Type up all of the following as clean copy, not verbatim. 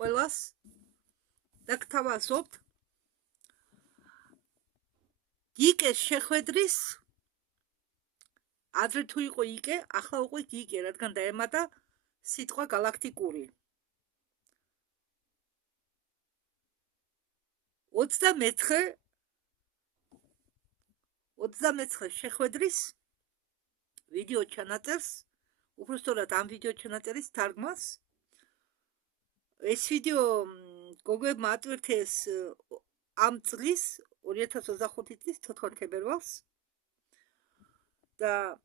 ყველას და გთავაზობთ იკეს შეხვედრის ადრე თუ იყო იკე, ახლა უკვე იკე, რადგან დაემატა სიტყვა galaktikuri. 34 შეხვედრის ვიდეო ჩანაწერს, უბრალოდ ამ ვიდეო ჩანაწერის თარგმანს. ეს ვიდეო გოგოებმა ატვირთეს ამ წლის 2025 წლის 4 თებერვალს და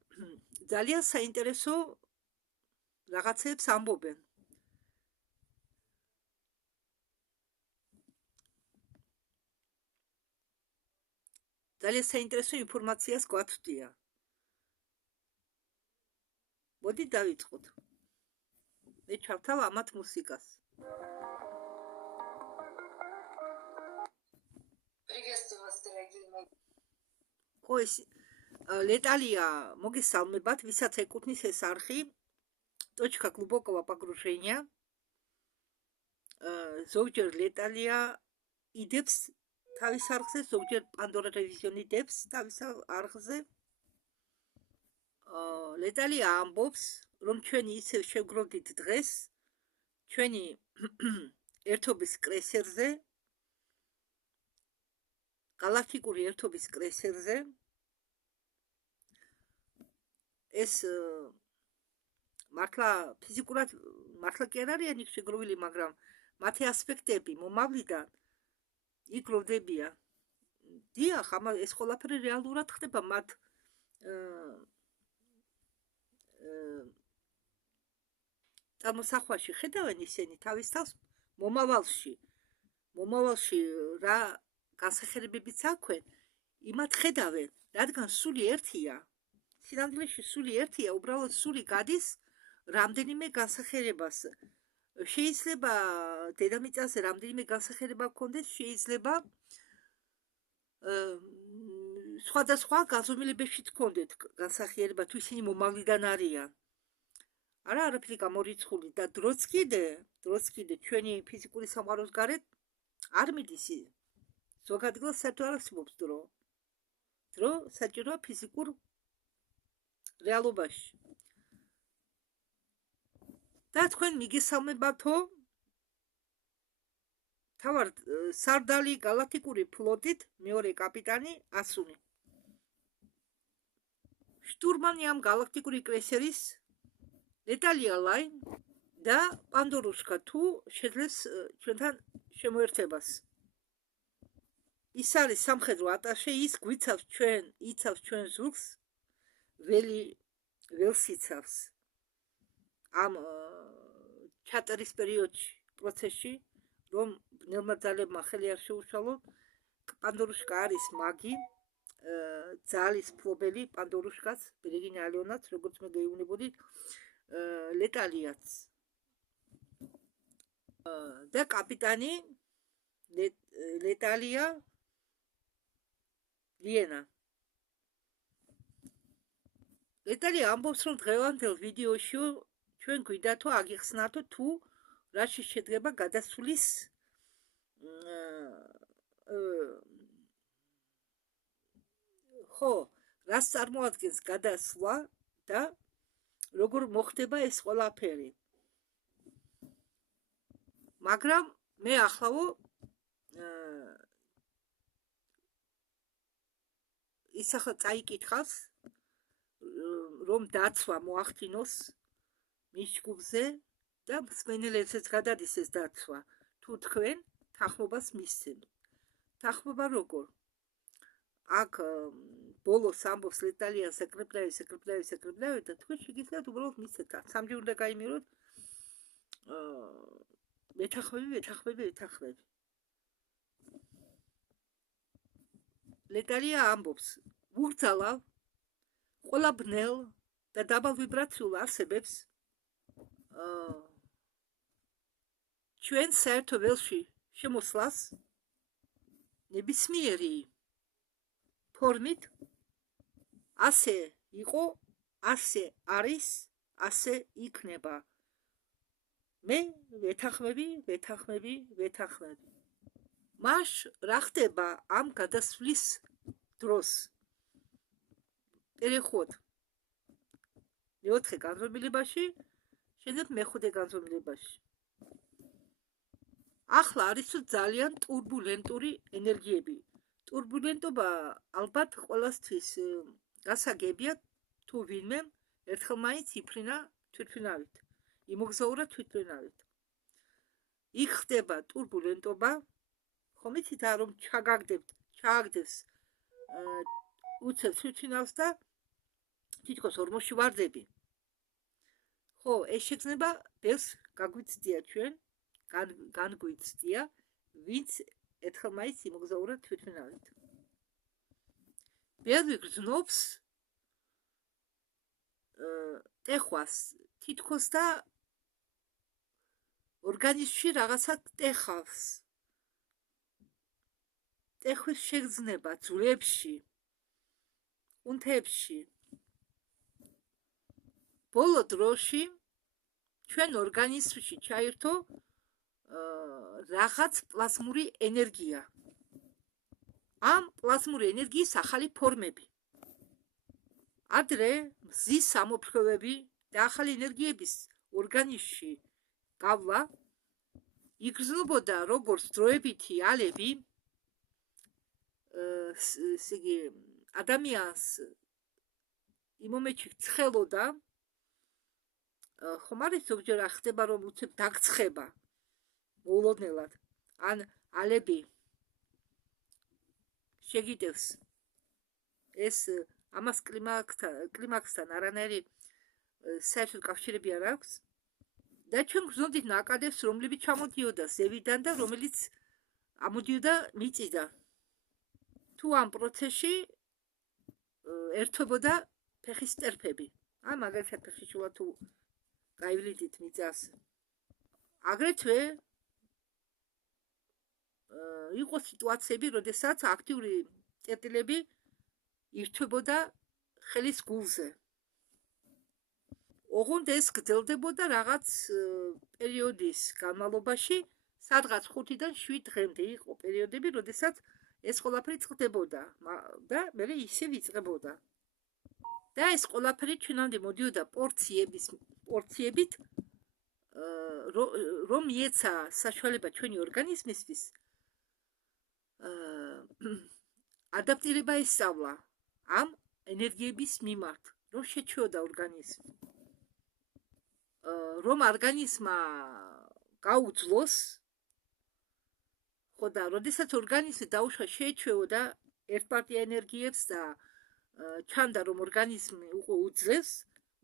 ძალიან საინტერესო რაღაცებს ამბობენ. ძალიან საინტერესო ინფორმაციას გვაწვდია. მოდით დავიწყოთ. მე ჩავთავ ამათ მუსიკას. Приветствую вас, дорогие мои. ხო, ეს ლეტალია, მოგესალმებათ, ვისაც ეკუთვნის ეს არხი точка глубокого погружения. ზოგჯერ ლეტალია იდებს თავის არხზე, ზოგჯერ პანდორა რევიზიონი დებს თავის არხზე. ლეტალია ამბობს, რომ ჩვენი ისევ შევგროვდით დღეს ჩვენი ერთობის კრესერზე, galaktikuri ერთობის კრესერზე. ეს მართლა ფიზიკურად მართლა კი არ არიან იქ შეგროვილი, მაგრამ მათი ასპექტები მომავლიდან იქ გროვდებიან. დიახ, ეს ყველაფერი რეალურად ხდება მათ წარმოსახვაში. ხედავენ ისინი თავის თავს მომავალში რა განსახიერებებიც აქვენ, იმათ ხედავენ, რადგან სული ერთია. სინამდვილეში სული ერთია, უბრალოდ სული გადის რამდენიმე განსახიერებას. შეიძლება დედამიწაზე რამდენიმე განსახიერება გქონდეს, შეიძლება სხვადასხვა გაზომილებებში გქონდეთ განსახიერება, თუ ისინი მომავლიდან არიან. არაფერი გამორიცხული და დროც კიდე ჩვენი ფიზიკური სამყაროს გარეთ არ მიდის. ზოგ ადგილას საერთოდ არ არსებობს დრო საჭიროა ფიზიკურ რეალობაში. და თქვენ მიგესალმებათო, თავად სარდალი galaktikuri ფლოტით მეორე კაპიტანი ასუნი. შტურმანი ამ galaktikuri კრესერის ლეტალია ლაინ და პანდორუშკა თუ შეძლებს ჩვენთან შემოერთებას. ის არის სამხედრო ატაშე, ის იცავს ჩვენ ზურგს, ველს იცავს. ამ ჩატერის პერიოდში, პროცესში, რომ ბნელმა ძალებმა ხელი არ შეუშალონ, პანდორუშკა არის მაგი, ძალის ფლობელი პანდორუშკაც, ბერეგინე ალეონაც, როგორც მე გეუბნებოდი, ლეტალიაც. და კაპიტანი ლეტალია ლიენა. ლეტალია ამბობს, რომ დღევანდელ ვიდეოში ჩვენ გვიდათო აგიხსნათო თუ რაში შედგება გადასვლის ხო, რას წარმოადგენს გადასვლა და როგორ მოხდება ეს ყველაფერი. მაგრამ მე ახლავო ის ახლა წაიკითხავს, რომ დაცვა მოახდინოს მის ჯგუფზე და მსმენელებსაც გადადის ეს დაცვა, თუ თქვენ თანხმობას მისცემთ. თანხმობა როგორ? აქ ბოლოს ამბობს ლეტალია საკრებლავი და თქვენ შეგიძლიათ უბრალოდ მისცეთ. სამჯერ უნდა გაიმეოროთ ვეთანხმები. ლეტალია ამბობს, ვუგრძალავ ყველა ბნელ და დაბალ ვიბრაციულ არსებებს ჩვენ საერთო ველში შემოსვლას ნებისმიერი ფორმით ასე იყო, ასე არის, ასე იქნება. მე ვეთანხმები. მაშ რა ხდება ამ გადასვლის დროს? ერეხოთ მეოთხე განზომილებაში, შემდეგ მეხუთე განზომილებაში. ახლა არის ძალიან ტურბულენტური ენერგიები. ტურბულენტობა ალბათ ყველასთვის გასაგებია, თუ ვინმე ერთხელ მაინც იფრინა თვითმფრინავით, იმოგზაურა თვითმფრინავით. იქ ხდება ტურბულენტობა, ხომ იცით რა, რომ ჩააგდებს უცებ თვითმფრინავს და თითქოს ორმოში ვარდები. ხო, ეს შეგრძნება ბევრს გაგვიცდია ჩვენ, განგვიცდია, ვინც ერთხელ მაინც იმოგზაურა თვითმფრინავით. ბევრი გრძნობს ტეხვას, თითქოს და ორგანიზმში რაღაცა ტეხავს. ტეხვის შეგრძნება ძვლებში, კუნთებში. ბოლო დროში ჩვენ ორგანიზმში ჩაერთო რაღაც პლაზმური ენერგია. ამ პლაზმური ენერგიის ახალი ფორმები. ადრე მზის სამოფრქვევები და ახალი ენერგიების ორგანიზმში გავლა იგრძნობოდა როგორც დროებითი ალები, ადამიანს იმ მომენტში ცხელოდა, ხომ არის ზოგჯერ ხდება, რომ უცებ დაგცხება მოულოდნელად, ან ალები შეგიტევს ეს ამას კლიმაქსთან არანაირი საერთოდ კავშირები არ აქვს და ჩვენ გრძნობდით ნაკადებს, რომლებიც ჩამოდიოდა ზევიდან და რომელიც ამოდიოდა მიწიდან. თუ ამ პროცესში ერთვებოდა ფეხის წერფები. ან მაგალითად ფეხი შუა თუ გაივლიდით მიწას. აგრეთვე იყო სიტუაციები, როდესაც აქტიური წერტილები ირთვებოდა ხელის გულზე. ოღონდ ეს გრძელდებოდა რაღაც პერიოდის განმავლობაში, სადღაც 5-დან 7 დღემდე იყო პერიოდები, როდესაც ეს ყველაფერი წყდებოდა და მერე ისევ იწყებოდა. და ეს ყველაფერი ჩვენამდე მოდიოდა პორციებით, რომ მიეცა საშუალება ჩვენი ორგანიზმისთვის ადაპტირება ესწავლა ამ ენერგიების მიმართ, რომ შეჩვეოდა ორგანიზმი. რომ ორგანიზმმა გაუძლოს, ხო და როდესაც ორგანიზმი დაუშვა შეეჩვეოდა ერთპარტია ენერგიებს და ჩანდა რომ ორგანიზმი უკვე უძლებს,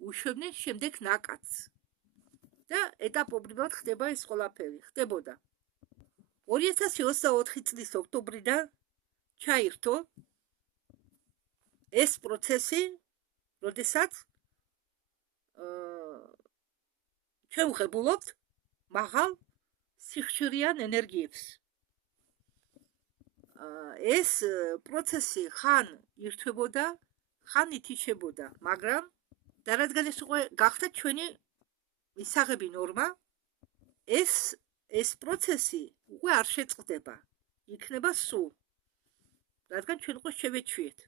უშვებდნენ შემდეგ ნაკადს. და ეტაპობრივად ხდება ეს ყველაფერი, ხდებოდა. 2024 წლის ოქტომბრიდან ჩაირთო ეს პროცესი, როდესაც ჩვენ ვღებულობთ მაღალ სიხშირიან ენერგიებს. ეს პროცესი ხან ირთვებოდა, ხან ითიშებოდა, მაგრამ და რადგან ეს უკვე გახდა ჩვენი მისაღები ნორმა, ეს პროცესი უკვე არ შეწყდება, იქნება სულ, რადგან ჩვენ უკვე შევეჩვიეთ.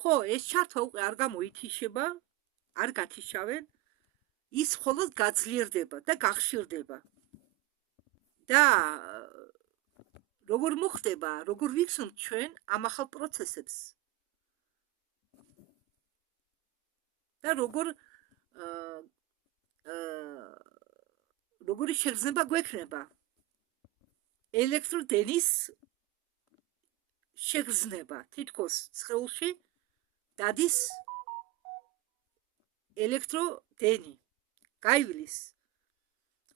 ხო, ეს ჩართვა უკვე არ გამოითიშება, არ გათიშავენ, ის მხოლოდ გაძლიერდება და გახშირდება. და როგორ მოხდება, როგორ ვიხსნით ჩვენ ამ ახალ პროცესებს და როგორი შეგრძნება გვექნება ელექტროდენის შეგრძნება, თითქოს სხეულში დადის ელექტროდენი, გაივლის.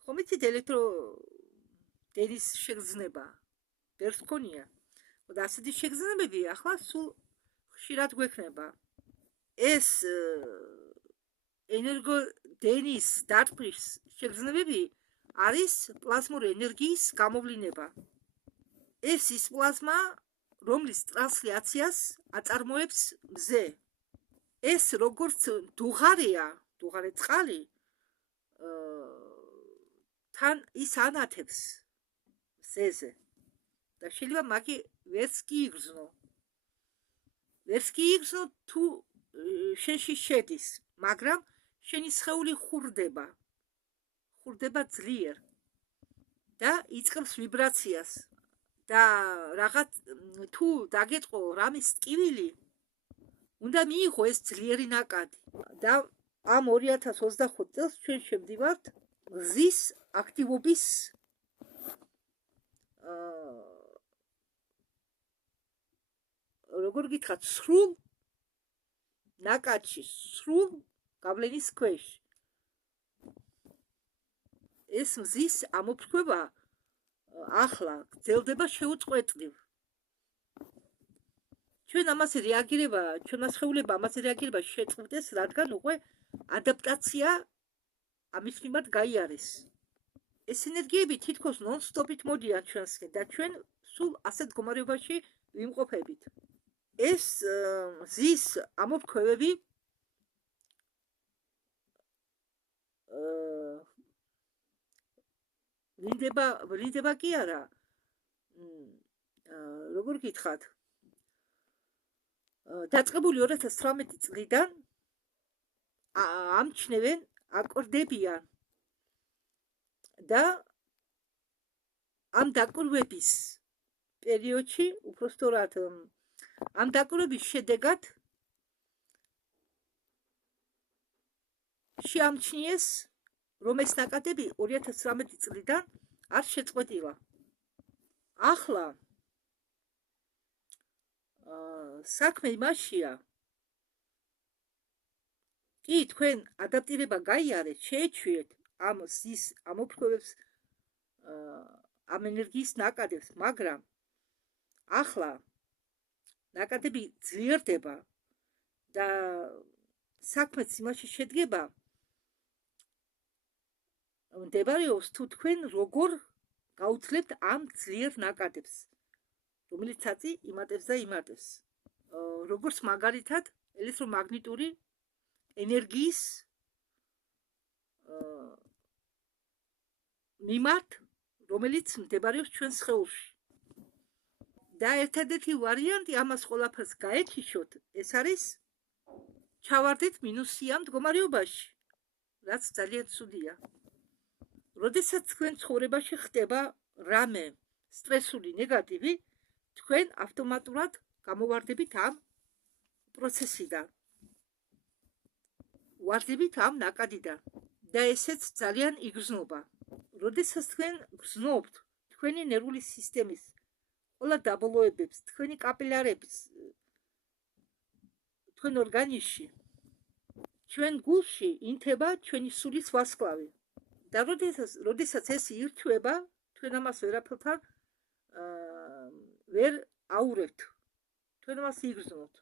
ხომ იცით ელექტროდენის შეგრძნება ბევრს ჰქონია. და ასეთი შეგრძნებები ახლა სულ ხშირად გვექნება. ეს ენერგოდენის დარტყმის შეგრძნებები არის პლაზმური ენერგიის გამოვლინება. ეს ის პლაზმა, რომლის ტრანსლაციას აწარმოებს მზე. ეს როგორც დუღარე წყალი, თან ის ანათებს სეზე და შეიძლება მაგი ვერც კი იგრძნო თუ შენში შედის, მაგრამ შენი სხეული ხურდება ძლიერ და იწყებს ვიბრაციას და რაღაც თუ დაგეტყო რამის ტკივილი უნდა მიიღო ეს ძლიერი ნაკადი და ამ 2025 წელს ჩვენ შევდივართ გზის აქტივობის როგორ გითხრათ სრულ ნაკადში სრულ გავლენის ქვეშ ეს მზის ამოფრქვევა ახლა გრძელდება შეუწყვეტლივ ჩვენ ამაზე რეაგირება ჩვენმა სხეულებმა ამაზე რეაგირება შეწყვეტეს რადგან უკვე ადაპტაცია ამის მიმართ გაიარეს ეს ენერგიები თითქოს ნონ-სტოპით მოდიან ჩვენსკენ და ჩვენ სულ ასეთ მდგომარეობაში ვიმყოფებით ეს მზის ამოფრქვევები ვლინდება კი არა როგორ გითხრათ დაწყებული 2018 წლიდან ამჩნევენ აკორდებიან და ამ დაკვირვების პერიოდში უпростоრად ამ დაკვირვების შედეგად შეამჩნიეს რომ ეს ნაკადები 2018 წლიდან არ შეწყვეტილა ახლა საქმე იმაშია კი თქვენ ადაპტირება გაიარეთ შეეჩვიეთ ამ ზის ამოფრქვევებს ამ ენერგიის ნაკადებს მაგრამ ახლა ნაკადები ძლიერდება და საქმეც იმაში შედგება მდებარეობს თუ თქვენ როგორ გაუძლებთ ამ ძლიერ ნაკადებს რომელიც აწი იმატებს და იმატებს როგორც მაგალითად ელექტრომაგნიტური ენერგიის მიმართ რომელიც მდებარეობს ჩვენ სხეულში და ერთადერთი ვარიანტი ამას ყველაფერს გაეთიშოთ ეს არის ჩავარდეთ მინუსიან მდგომარეობაში რაც ძალიან ცუდია როდესაც თქვენ ცხოვრებაში ხდება რამე სტრესული ნეგატივი თქვენ ავტომატურად გამოვარდებით ამ პროცესიდან ვარდებით ამ ნაკადიდან და ესეც ძალიან იგრძნობა როდესაც თქვენ გრძნობთ თქვენი ნერვული სისტემის ყველა დაბოლოებებს თქვენი კაპილარების თქვენ ორგანიზმში ჩვენ გულში ინთება ჩვენი სულის ვარსკვლავი და როდესაც ეს ირჩევა თქვენ ამას ვერაფერთან ვერ აურევთ თქვენ ამას იგრძნობთ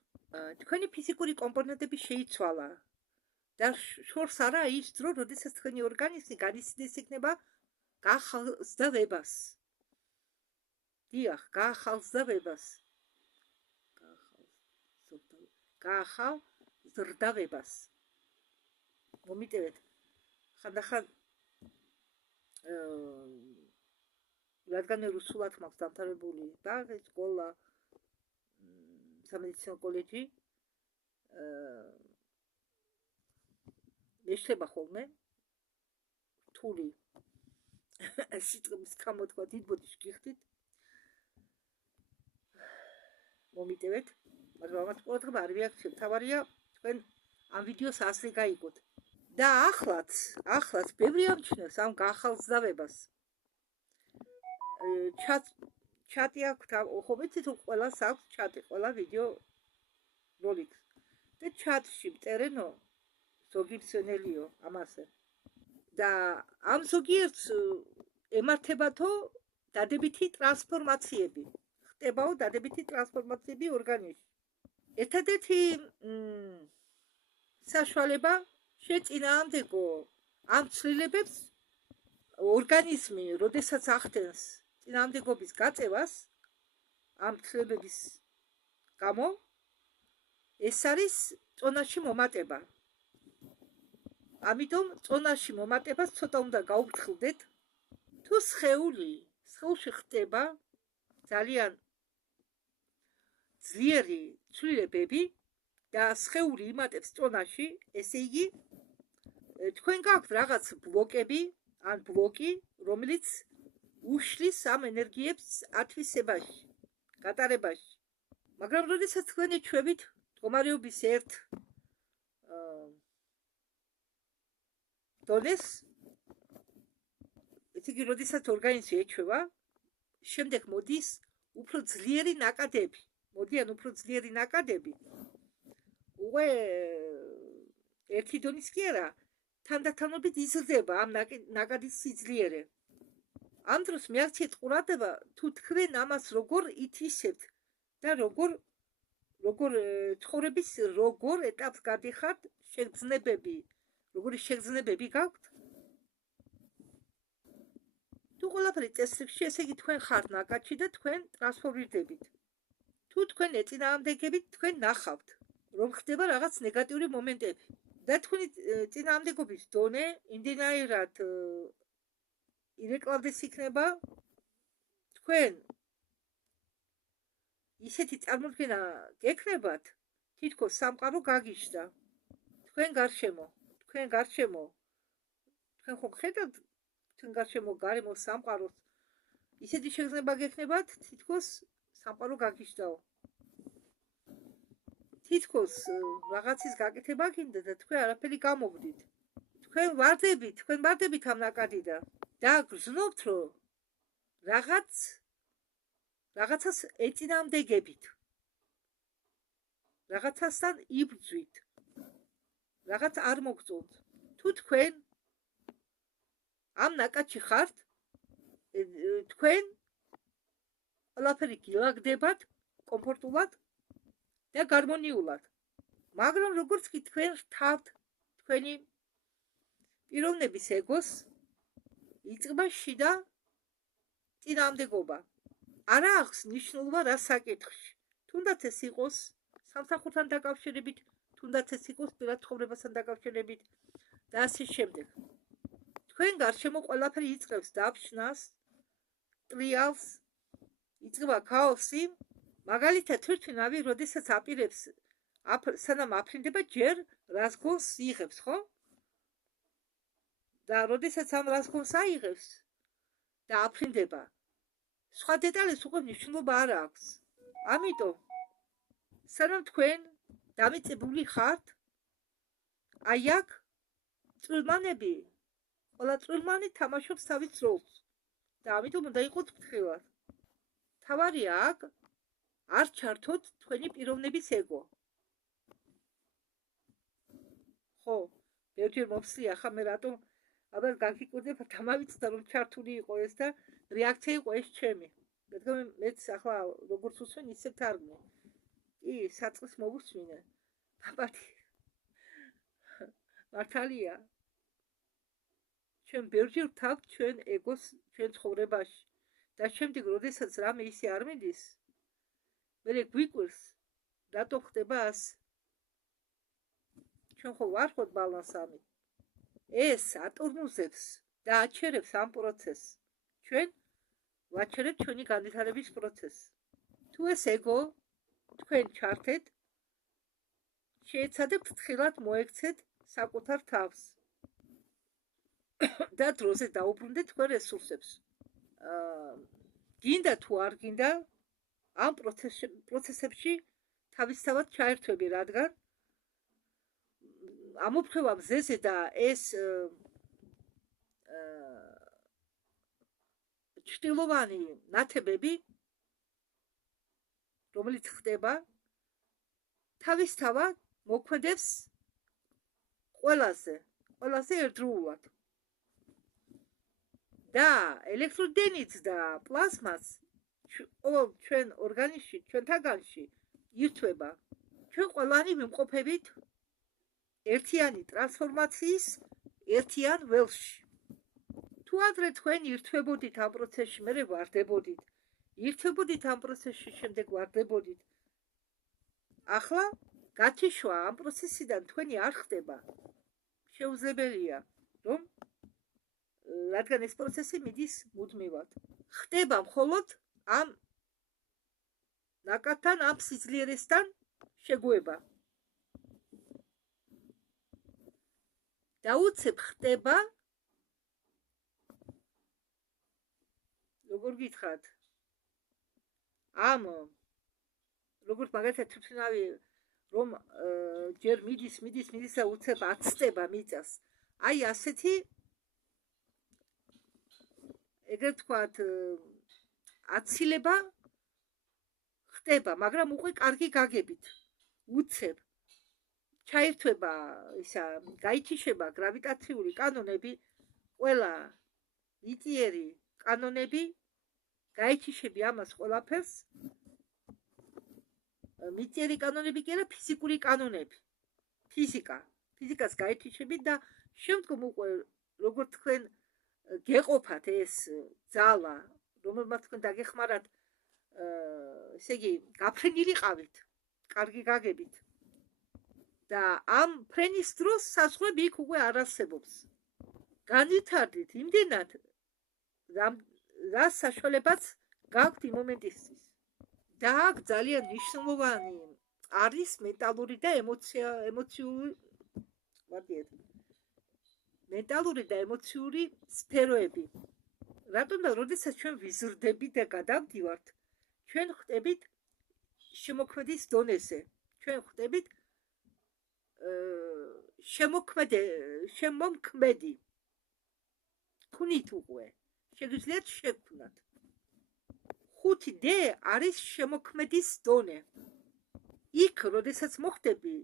თქვენი ფიზიკური კომპონენტები შეიცვალა და შორს არა ის დრო როდესაც თქვენი ორგანიზმი განიცდის იქნება გაახალწდავებას დიახ გაახალწდავებას გაახალწდავებას მომიტევეთ ხანდახან რადგან მე რუსულად მაქვს დამთავრებული და სკოლა სამედიცინო კოლეჯი მეშლება ხოლმე რთული სიტყვის გამოთქვა დიდ ბოდიშს გიხდით მომიტევეთ მაგრამ ამას ყურადღება არ ვიაქცევ თავარია თქვენ ამ ვიდეოს ასლი გაიგოთ და ახლაც ბევრი ამჩნევს ამ გაახალწდავებას ჩატი აქვს ხო ვიცით რომ ყველას აქვს ჩატი ყველა ვიდეო როლიქს და ჩატში მტერენო ზოგი მსვენელიო ამასე და ამ ზოგიერთს ემართებათო დადებითი ტრანსფორმაციები ხდებაო დადებითი ტრანსფორმაციები ორგანიზმში ერთადერთი საშუალება შეწინააღმდეგო ამ ცვლილებებს ორგანიზმი როდესაც ახდენს წინააღმდეგობის გაწევას ამ ცვლილებების გამო ეს არის წონაში მომატება ამიტომ წონაში მომატებას ცოტა უნდა გაუფრთხილდეთ თუ სხეულში ხდება ძალიან ძლიერი ცვლილებები და სხეული იმატებს წონაში, ესე იგი თქვენ გაქვთ რაღაც ბლოკები ან ბლოკი, რომელიც უშლის ამ ენერგიებს ათვისებაში, გატარებაში. მაგრამ როდესაც თქვენ ეჩვევით მდგომარეობის ერთ დონეს, ესე იგი როდესაც ორგანიზმი ეჩვევა, შემდეგ მოდის უფრო ძლიერი ნაკადები. მოდიან უფრო ძლიერი ნაკადები. უკვე ერთი დონის კი არა, თანდათანობით იზრდება ამ ნაკადის სიძლიერე. ამ დროს მიაღწიეთ ყურადღება, თუ თქვენ ამას როგორ ითვისებთ და როგორ ცხოვრების როგორ ეტაპს გადიხართ, როგორი შეგრძნებები გაქვთ. თუ ყველაფერი წესრიგში, ესე იგი თქვენ ხართ ნაკადში და თქვენ ტრანსფორმირდებით. თუ თქვენ ეწინააღმდეგებით, თქვენ ნახავთ, რომ ხდება რაღაც ნეგატიური მომენტები და თქვენი წინააღმდეგობის დონე იმდენად ირეკლავდეს იქნება, თქვენ ისეთი წარმოდგენა გექნებათ, თითქოს სამყარო გაგიჟდა. თქვენ გარშემო, თქვენ ხომ ხედავთ თქვენ გარშემო გარემო სამყაროს, ისეთი შეგრძნება გექნებათ, თითქოს სამყარო გაგიჟდაო. თითქოს რაღაცის გაკეთება გინდა და თქვენ არაფერი გამოგდით. თქვენ ვარდებით ამ ნაკადიდან და გრძნობთ, რომ რაღაცას ეწინააღმდეგებით, რაღაცასთან იბრძვით, რაღაც არ მოგწონთ. თუ თქვენ ამ ნაკადში ხართ, თქვენ ყველაფერი გილაგდებათ კომფორტულად და გარმონიულად. მაგრამ როგორც კი თქვენ რთავთ თქვენი პიროვნების ეგოს, იწყება შიდა წინააღმდეგობა. არა აქვს ნიშნულობა რა საკითხში. თუნდაც ეს იყოს სამსახურთან დაკავშირებით, თუნდაც ეს იყოს პირად ცხოვრებასთან დაკავშირებით და ასე შემდეგ. თქვენ გარშემო ყველაფერი იწყებს დაფშნას, ტრიალს, იწყება ქაოსი. მაგალითად, თვითმფრინავი, როდესაც აპირებს, სანამ აფრინდება, ჯერ რაზგონს იღებს, ხო? და როდესაც ამ რაზგონს აიღებს და აფრინდება, სხვა დეტალებს უკვე მნიშვნელობა არ აქვს. ამიტომ, სანამ თქვენ დამეწებული ხართ, აი აქ წვრილმანები, ყველა წვრილმანი თამაშობს თავის როლს და ამიტომ უნდა იყოთ ფრთხილად. თავარია აქ არ ჩართოთ თქვენი პიროვნების ეგო. ხო, ბევრჯერ მომსვლია ხა მე რატომ აბა გაგიკვირდება დამავიწყდა რომ ჩართული იყო ეს და რეაქცია იყო ეს ჩემი. მეც ახლა როგორც უსვენ ისე თარგმნი. კი, საწყის მოვუსმინე. პაპათი. მართალია. ჩვენ ბევრჯერ ვთავთ ჩვენ ეგოს ჩვენ ცხოვრებაში და შემდეგ როდესაც რამე ისე არ მიდის, მერე გვიკვირს, რატო ხდება ასე. ჩვენ ხო ვარ ხოთ ბალანს ამით. ეს ატორმუზებს და აჩერებს ამ პროცესს. ჩვენ ვაჩერებთ ჩვენი განვითარების პროცესს. თუ ეს ეგო თქვენ ჩართეთ, შეეცადებთ ფრთხილად მოექცეთ საკუთარ თავს და დროზე დაუბრუნდეთ თქვენ რესურსებს. გინდა თუ არ გინდა ამ პროცესებში თავისთავად ჩაერთვები, რადგან ამოფრქვევა მზეზე და ეს ჭრილოვანი ნათებები, რომელიც ხდება, თავისთავად მოქმედებს ყველაზე ერთდროულად. და ელექტროდენით და პლაზმას ჩვენ ორგანიზმში, ჩვენ თაგანში ირთვება. ჩვენ ყველანი ვიმყოფებით ერთიანი ტრანსფორმაციის ერთიან ველში. თუ ადრე თქვენ ირთვებოდით ამ პროცესში, მერე ვარდებოდით. ირთვებოდით ამ პროცესში, შემდეგ ვარდებოდით. ახლა გათიშვა ამ პროცესიდან თქვენი არ ხდება. შეუძლებელია, რომ რადგან ეს პროცესი მიდის მუდმივად. ხდება მხოლოდ ამ ნაკადთან, ამ სიძლიერესთან შეგუება. და უცებ ხდება, როგორ გითხრათ, ამ როგორც მაგალითად თვითნავი რომ ჯერ მიდის და უცებ აცდება მიწას. აი ასეთი ეგრეთ ვთქვათ აცილება ხდება, მაგრამ უკვე კარგი გაგებით. უცებ ჩაირთვება ისა გაიჩიშება გრავიტაციული კანონები, ყველა ნიჭიერი კანონები, გაიჩიშები ამას ყველაფერს. ნიჭიერი კანონები კი არა, ფიზიკური კანონები. ფიზიკას გაიჩიშებით და შემდგომ უკვე როგორც თქვენ გეყოფათ ეს ძალა, რომელმაც თქვენ დაგეხმარათ, ესე იგი, გაფრენილიყავით, კარგი გაგებით. და ამ ფრენის დროს საზღვრები იქ უკვე არ არსებობს. განვითარდით იმდენად, რა საშუალებაც გაქვთ იმ მომენტისთვის. და აქ ძალიან მნიშვნელოვანი არის მენტალური და ემოციური სფეროები. რატომ და როდესაც ჩვენ ვიზრდებით და გადავდივართ, ჩვენ ხვდებით შემოქმედის დონეზე. ჩვენ ხვდებით შემომქმედი. ქვნით უკვე. შეგვიძლიათ შექმნათ. 5D არის შემოქმედის დონე. იქ, როდესაც მოხდები,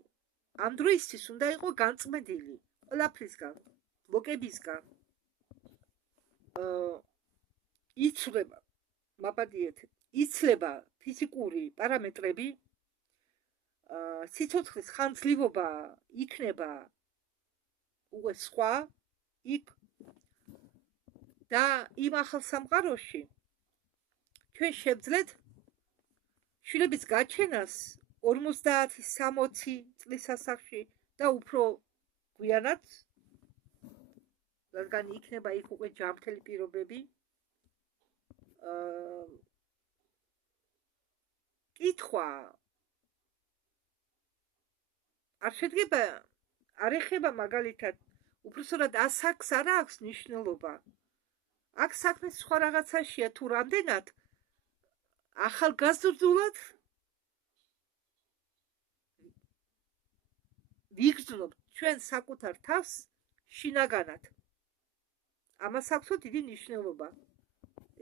ამ დროისთვის უნდა იყო განწმენდილი ყველაფრისგან, ბლოკებისგან. იცლება ფიზიკური პარამეტრები, სიცოცხლის ხანძლივობა იქნება უკვე სხვა იქ და იმ ახალ სამყაროში ჩვენ შევძლეთ შვილების გაჩენას 50-60 წლის ასაკში და უფრო გვიანად, რადგან იქნება იქ უკვე ჯანმრთელი პირობები. კითხვა არ შედგება, არ ეხება მაგალითად, უბრალოდ ასაკს არ აქვს მნიშვნელობა. აქ საქმე სხვა რაღაცაშია, თუ რამდენად ახალგაზრდულად ვიგრძნობთ ჩვენ საკუთარ თავს შინაგანად. ამას აქვს დიდი მნიშვნელობა.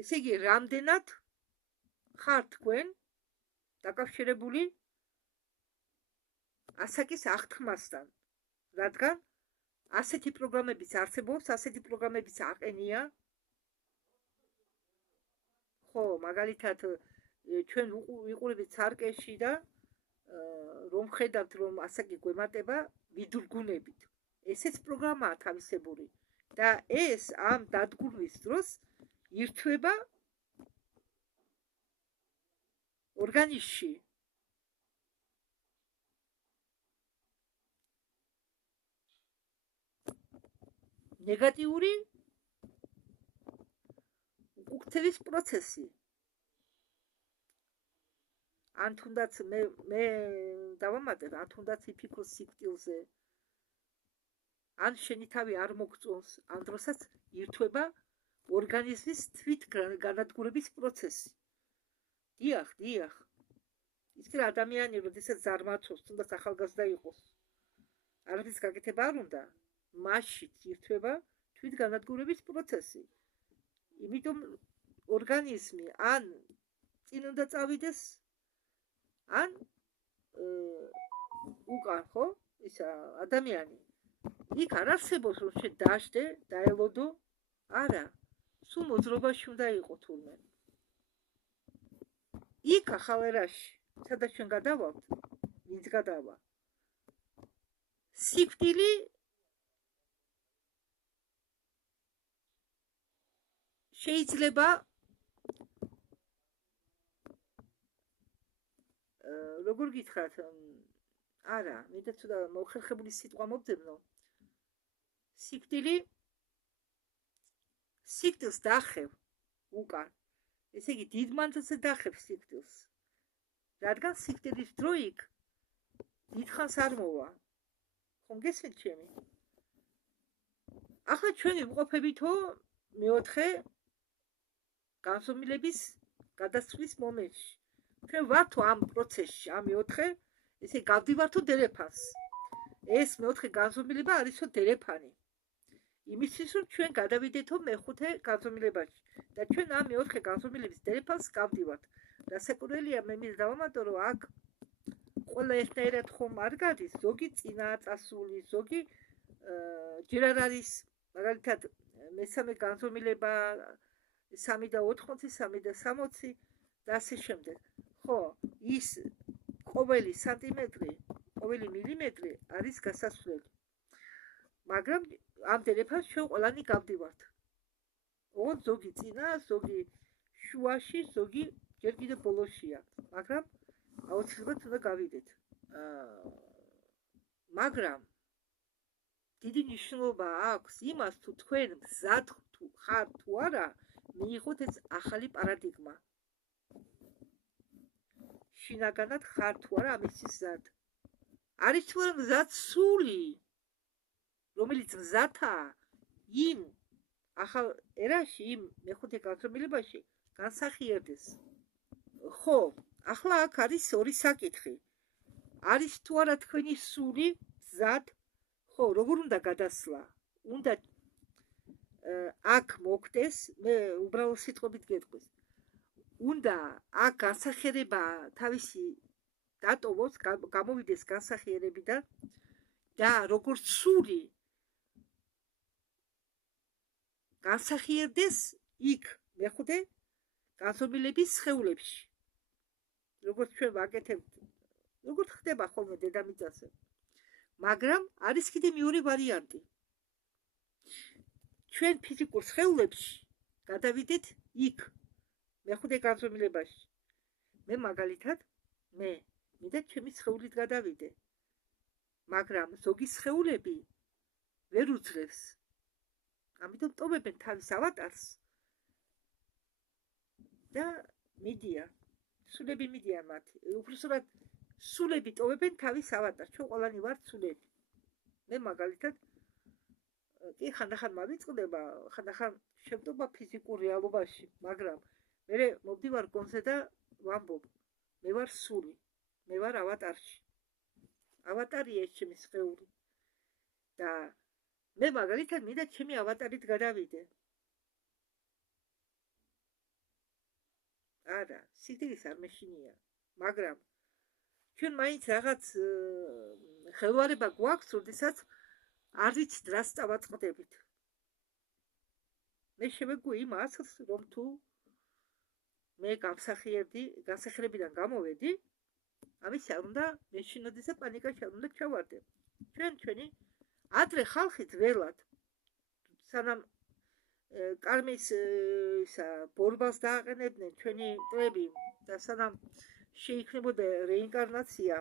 ესე იგი, რამდენად ხართ თქვენ დაკავშირებული ასაკის აღთქმასთან, რადგან ასეთი პროგრამებიც არსებობს, ასეთი პროგრამებიც აყენია. ხო, მაგალითად, ჩვენ ვიყურებით სარკეში და რომ ხედავთ, რომ ასაკი გვემატება, ვიდურგუნებით. ესეც პროგრამაა თავისებური და ეს ამ დადგურვის დროს ირთვება ორგანიზმში. ნეგატიური უკუქცევის პროცესი. ან თუნდაც მე დავამატებ, ან თუნდაც იფიქრო სიკვდილზე, ან შენი თავი არ მოგწონს, ამ დროსაც ირთვება ორგანიზმის თვითგანადგურების პროცესი. დიახ. ის კი ადამიანი, როდესაც ზარმაცობს, თუნდაც ახალგაზრდა იყოს, არაფრის გაკეთება არ უნდა, მასშიც ირთვება თვითგანადგურების პროცესი. იმიტომ ორგანიზმი ან წინ უნდა წავიდეს, ან უკან, ხო? ისა ადამიანი. იქ არ არსებობს, რომ შე დაждე, დაელოდო, არა. სულ მოძრობაში უნდა იყო თურმე. იქ ახალ ერაში, სადაც ჩვენ გადავალთ, ვინც გადავა. სიკვდილი შეიძლება როგორ გითხრათ, არა, მითხა ცოტა მოხერხებული სიტყვა მოგძებნო. სიკვდილი სიკვდილს დახევ უკან. ესე იგი დიდ მანძილზე დახევ სიკვდილს. რადგან სიკვდილის დრო იქ დიდხანს არ მოვა. ხომ გესმით ჩემი? ახლა ჩვენ ვიმყოფებითო მეოთხე განზომილების გადასვლის მომენტში. ჩვენ ვართო ამ პროცესში, ამ მეოთხე, ესე გავდივართო დერეფანს. ეს მეოთხე განზომილება არისო დერეფანი. იმისთვის რომ ჩვენ გადავიდეთო მეხუთე განზომილებაში და ჩვენ ამ მეოთხე განზომილების დერეფანს გავდივართ. რასაკვირველია, მე მინდა დავამატო, რომ აქ ყველა ერთნაირად ხომ არ გადის, ზოგი წინაა წასული, ზოგი ჯერ არ არის, მაგალითად, მესამე განზომილება 3 და 80, 3 და 60 და ასე შემდეგ. ხო, ის ყოველი სანტიმეტრი, ყოველი მილიმეტრი არის გასასვლელი. მაგრამ ამ დერეფანს ჩვენ ყველანი გავდივართ. ოღონდ ზოგი წინაა, ზოგი შუაში, ზოგი ჯერ კიდევ ბოლოშია, მაგრამ აუცილებლად უნდა გავიდეთ. მაგრამ დიდი მნიშვნელობა აქვს იმას, თუ თქვენ მზად ხართ თუ არა, მიიღოთ ეს ახალი პარადიგმა. შინაგანად ხარ თუ არა ამისთვის მზად. არის თუ არა მზად სული, რომელიც მზადაა იმ ახალ ერაში, იმ მეხუთე განზომილებაში განსახიერდეს. ხო, ახლა აქ არის ორი საკითხი. არის თუ არა თქვენი სული მზად, ხო, როგორ უნდა გადასვლა? უნდა აქ მოგდეს, მე უბრალოდ სიტყვებით გეტყვის. უნდა აქ განსახიერება თავისი დატოვოს, გამოვიდეს განსახიერებიდან და როგორც სული განსახიერდეს იქ მეხუთე განზომილების სხეულებში. როგორც ჩვენ ვაკეთებთ, როგორც ხდება ხოლმე დედამიწაზე. მაგრამ არის კიდე მეორე ვარიანტი. ჩვენ ფიზიკურ სხეულებში გადავიდეთ იქ მეხუთე განზომილებაში. მე მაგალითად, მე მინდა ჩემი სხეულით გადავიდე. მაგრამ ზოგი სხეულები ვერ უძლებს. ამიტომ ტოვებენ თავის ავატარს და მიდიან. სულები მიდიან მათი. უბრალოდ სულები ტოვებენ თავის ავატარს. ჩვენ ყველანი ვართ სულები. მე მაგალითად კი ხანდახან მავიწყდება, ხანდახან შევტოვა ფიზიკურ რეალობაში, მაგრამ მე მოვდივარ გონზე და ვამბობ, მე ვარ სული, მე ვარ ავატარში. ავატარია ეს ჩემი სხეული. და მე მაგალითად მინდა ჩემი ავატარით გადავიდე. არა, სიკვდილის არ მეშინია, მაგრამ ჩვენ მაინც რაღაც ხელვარება გვაქვს, როდესაც არ ვიცით რას წავაწყდებით. მე შევეგუე იმას, რომ თუ მე განსახიერებიდან გამოვედი, ამის არ უნდა მეშინოდეს და პანიკაში არ უნდა ჩავარდე. ჩვენი ადრე ხალხი ძველად, სანამ კარმის ბორბალს დააყენებდნენ ჩვენი მტრები და სანამ შეიქმნებოდა რეინკარნაცია,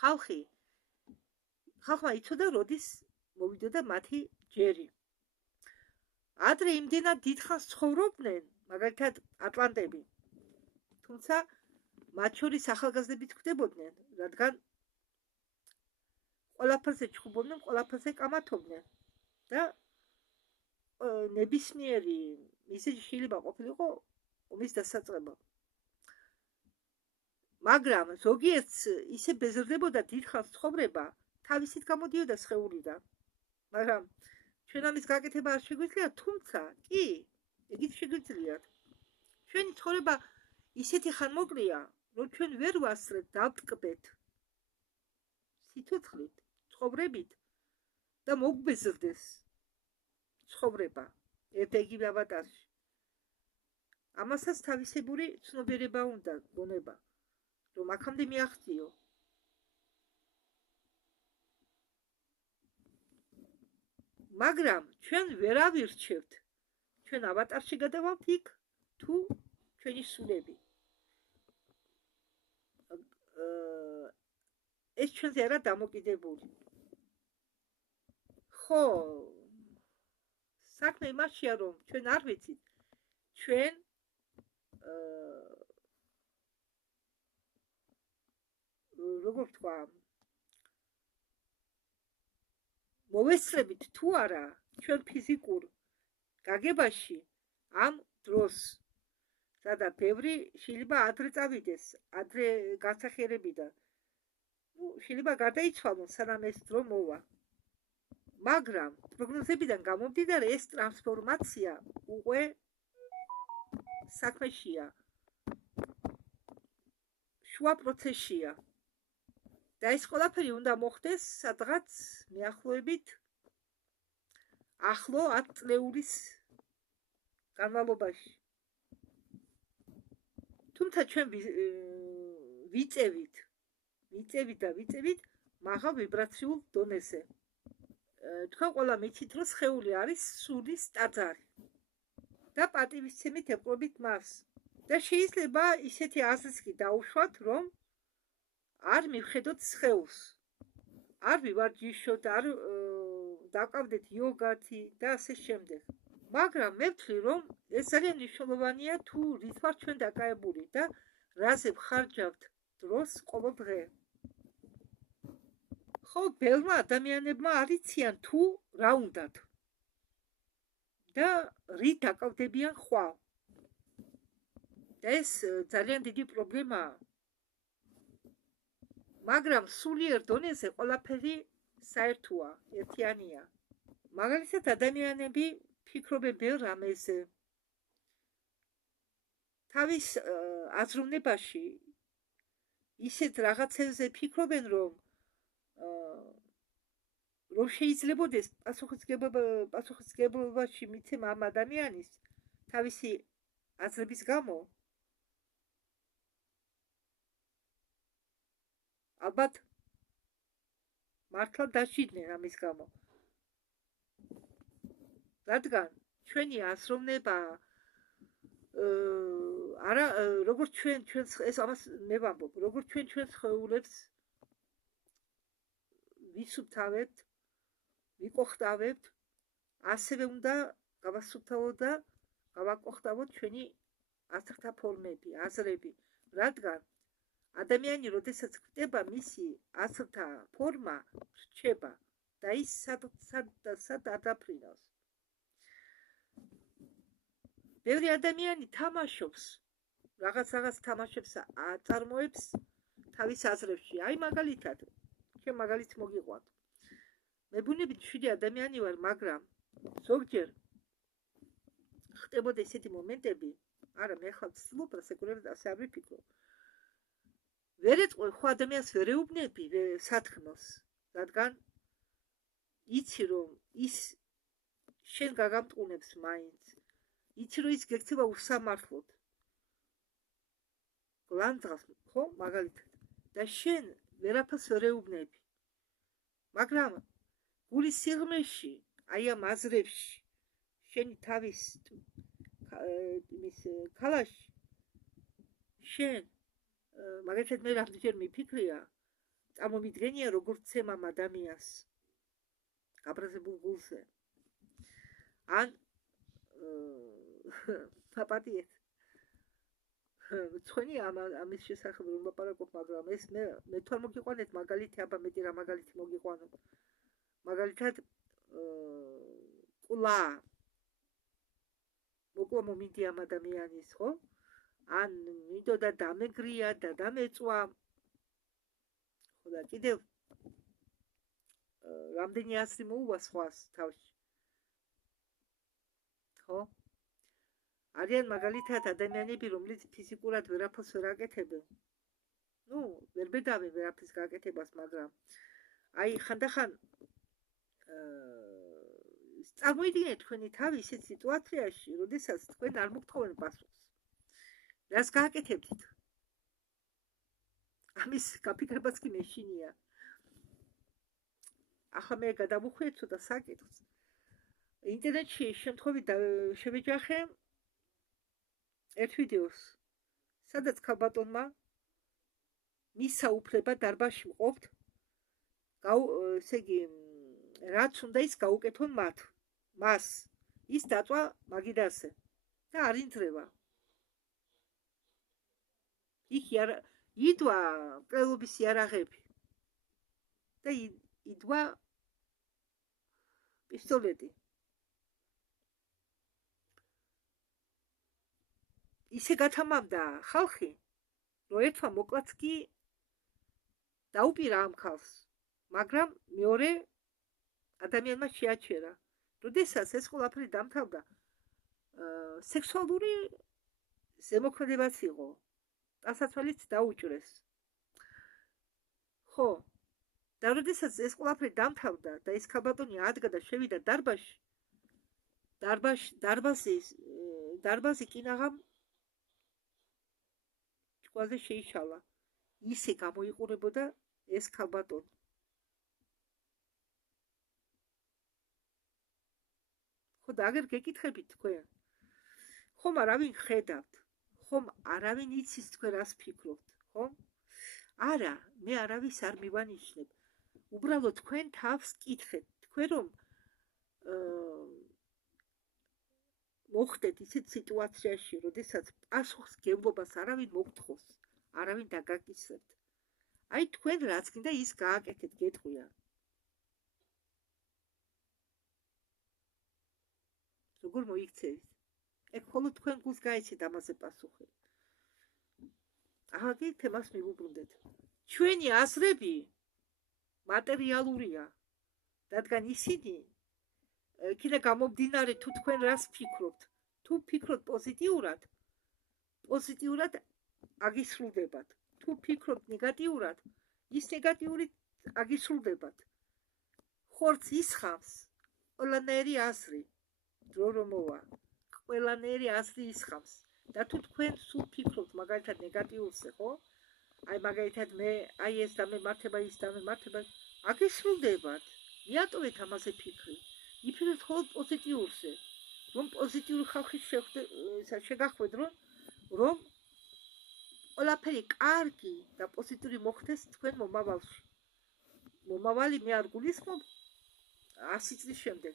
ხალხმა იცოდა, როდის მოვიდოდა მათი ჯერი. ადრე იმდენად დიდხანს ცხოვრობდნენ, მაგალითად ატლანტები, თუმცა მათ შორის ახალგაზრდებით ხვდებოდნენ, რადგან ყველაფერზე ჩხუბობდნენ, ყველაფერზე კამათობდნენ და ნებისმიერი ისეთი შეიძლება ყოფილიყო ომის დასაწყება. მაგრამ ზოგიერთს ისე ბეზრდებოდა დიდხანს ცხოვრება, თავისით გამოდიოდა სხეულიდან. მაგრამ ჩვენ ამის გაკეთება არ შეგვიძლია, თუმცა კი, ეგით შეგვიძლიათ. ჩვენი ცხოვრება ისეთი ხანმოკლეა, რომ ჩვენ ვერ ვასწრებთ დავტკბეთ სიცოცხლით, ცხოვრებით და მოგვბეზრდეს ცხოვრება ერთ-იგივე ავატარში. ამასაც თავისებური ცნობიერება უნდა გონება, რომ აქამდე მიაღწიო. მაგრამ ჩვენ ვერავინ რჩევთ, ჩვენ ავატარში გადავალთ იქ, თუ ჩვენი სულები. ეს ჩვენზე არა დამოკიდებული. ხო, საქმე იმაშია, რომ ჩვენ არ ვიცით, ჩვენ როგორ ვთქვა, მოვესწრებით თუ არა ჩვენ ფიზიკურ გაგებაში ამ დროს, სადაც ბევრი შეიძლება ადრე წავიდეს, ადრე გასახიერებიდან. შეიძლება გარდაიცვალონ, სანამ ეს დრო მოვა. მაგრამ პროგნოზებიდან გამომდინარე, ეს ტრანსფორმაცია უკვე საქმეშია, შუა პროცესია. და ეს ყველაფერი უნდა მოხდეს სადღაც მიახლოებით ახლო 10 წლეულის განმავლობაში. თუმცა ჩვენ ვიწევით მაღალ ვიბრაციულ დონეზე. თქვენ ყველა მიცით, რომ სხეული არის სულის ტაძარი და პატივისცემით ევყრობით მას. და შეიძლება ისეთი აზრიც კი დაუშვათ, რომ არ მივხედოთ სხეულს, არ ვივარჯიშოთ, არ დავყავდეთ იოგათი და ასე შემდეგ. მაგრამ მე ვთვლი, რომ ეს ძალიან მნიშვნელოვანია, თუ რით ვართ ჩვენ დაკავებული და რაზე ვხარჯავთ დროს ყოველ დღე. ხო, ბევრმა ადამიანებმა არ იციან თუ რა უნდათ და რით დაკავდებიან ხვალ. და ეს ძალიან დიდი პრობლემაა. მაგრამ სულიერ დონეზე ყველაფერი საერთოა, ერთიანია. მაგალითად, ადამიანები ფიქრობენ ბევრ რამეზე. თავის აზროვნებაში ისეთ რაღაცებზე ფიქრობენ, რომ შეიძლებოდეს პასუხისმგებლობაში მიცემა ამ ადამიანის თავისი აზრების გამო. ალბათ მართლა დაჭირდნენ ამის გამო. რადგან ჩვენი აზროვნება არა, როგორც ჩვენ ეს ამას მე ვამბობ, როგორც ჩვენ სხეულებს ვისუფთავებთ, ვიკოხტავებთ, ასევე უნდა გავასუფთავოთ და გავაკოხტავოთ ჩვენი აზრთა ფორმები, აზრები. რადგან ადამიანი, როდესაც ხვდება, მისი აზრთა ფორმა რჩება და ის სად ადაფრინავს. ბევრი ადამიანი თამაშობს, რაღაც თამაშებს აწარმოებს თავის აზრებში. აი მაგალითად, ჩვენ მაგალითს მოგიყვანთ. მე ბუნებით შვიდი ადამიანი ვარ, მაგრამ ზოგჯერ ხდებოდა ესეთი მომენტები, არა, მე ხალხ ვცდილობ რასაკურებად ასე არ ვიფიქრო. ვერ ეწყო ხო ადამიანს ვერ ეუბნები სათხმელს, რადგან იცი რომ ის შენ გაგამტყუნებს მაინც. იცი რომ ის გექცევა უსამართლოდ. გლანძღას ხო მაგალითად. და შენ ვერაფერს ვერ ეუბნები. მაგრამ გულის სიღრმეში, აი ამ აზრებში, შენი თავის ქალაში, შენ მაგალითად მე რამდენჯერ მიფიქრია, წარმომიდგენია როგორ ცემ ამ ადამიანს გაბრაზებულ გულზე. ან პაპატიეთ. თქვენი ამის შესახებ რომ ლაპარაკობ, მაგრამ ეს მე თუ არ მოგიყვანეთ მაგალითი, აბა მეტი რა მაგალითი მოგიყვანო. მაგალითად ყულა მოკლა მომინდი ამ ადამიანის, ხო? ან მინდოდა დამეგრია და დამეწვა. ხო და კიდევ რამდენი ასრი მოუვა სხვას თავში. ხო? არიან მაგალითად ადამიანები, რომლებიც ფიზიკურად ვერაფერს ვერ აკეთებენ. ვერ ბედავენ ვერაფრის გაკეთებას, მაგრამ აი ხანდახან წარმოიდგინეთ თქვენი თავი ისეთ სიტუაციაში, როდესაც თქვენ არ მოგთხოვენ პასუხს. რას გააკეთებდით? ამის გაფიქრებაც კი მეშინია. ახლა მე გადავუხვიეთ ცოტა საკითხს. ინტერნეტში შემთხვევით შევეჯახე ერთ ვიდეოს, სადაც ქალბატონმა მისცა უფლება დარბაზში მყოფთ, ესე იგი, რაც უნდა ის გაუკეთონ მას. ის დაწვა მაგიდასე და არ ინძრევა. იქ იდვა მკვლელობის იარაღები და იდვა პისტოლეტი. ისე გათამამდა ხალხი, რომ ერთმა მოკლაც კი დაუპირა ამ ხალხს, მაგრამ მეორე ადამიანმა შეაჩერა. როდესაც ეს ყველაფერი დამთავრდა, სექსუალური ზემოქმედებაც იყო. ტანსაცმელიც დაუჭრეს. ხო, და როდესაც ეს ყველაფერი დამთავრდა და ეს ქალბატონი ადგა და შევიდა დარბაზში, დარბაზი კინაღამ ჭკუაზე შეიშალა. ისე გამოიყურებოდა ეს ქალბატონი. ხო, და აგერ გეკითხებით თქვენ, ხომ არავინ ხედავთ, ხომ არავინ იცის თქვენ რას ფიქრობთ, ხომ? არა, მე არავის არ მივანიშნებ. უბრალოდ თქვენ თავს კითხეთ, თქვენ რომ მოხდეთ ისეთ სიტუაციაში, როდესაც პასუხს გეუბნობას არავინ მოგთხოვს, არავინ დაგაკისრებთ. აი თქვენ რაც გინდა ის გააკეთეთ, გეტყვია. როგორ მოიქცევით? ეგ მხოლოდ თქვენ გულს გაეცეთ ამაზე პასუხი. ახლა კი თემას მივუბრუნდეთ. ჩვენი აზრები მატერიალურია, რადგან ისინი იქიდან გამომდინარე თუ თქვენ რას ფიქრობთ, თუ ფიქრობთ პოზიტიურად აგისრულდებათ. თუ ფიქრობთ ნეგატიურად, ის ნეგატიური აგისრულდებათ. ხორცს ისხამს ყველანაირი აზრი, დრო რომ მოვა, ყველანაირი აზრი ისხამს. და თუ თქვენ სულ ფიქრობთ მაგალითად ნეგატიურზე, ხო? აი მაგალითად მე აი ეს დამემართება, ის დამემართება, აგისრულდებათ. მიატოვეთ ამაზე ფიქრი. იფიქრეთ მხოლოდ პოზიტიურზე. რომ პოზიტიური ხალხი შეგახვედრ, რომ ყველაფერი კარგი და პოზიტიური მოხდეს თქვენ მომავალში. მომავალი მე არ გულისხმობ 100 წლის შემდეგ.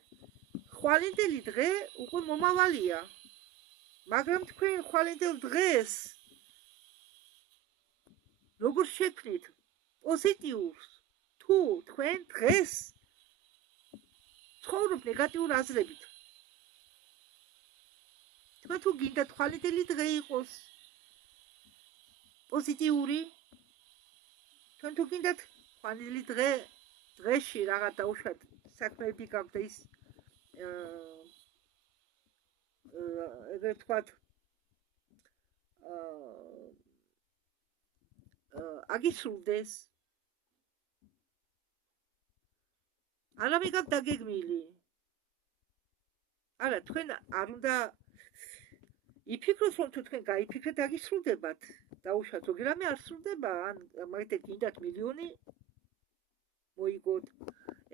ხვალინდელი დღე უკვე მომავალია. მაგრამ თქვენ ხვალინდელ დღეს როგორ შექმნით პოზიტიურს, თუ თქვენ დღეს ცხოვრობთ ნეგატიურ აზრებით. თქვენ თუ გინდათ ხვალინდელი დღე იყოს პოზიტიური, თქვენ თუ გინდათ ხვალინდელი დღეში რაღაც დაუშვათ საქმეები გაქვთ და ის ეგრე ვთქვათ აგისრულდეს, არა მიგავთ დაგეგმილი. არა, თქვენ არ უნდა იფიქროთ, რომ თუ თქვენ გაიფიქრეთ, აგისრულდებათ. დაუშვათ, ზოგი რამე არ სრულდება, ან მაგალითად გინდათ მილიონი მოიგოთ.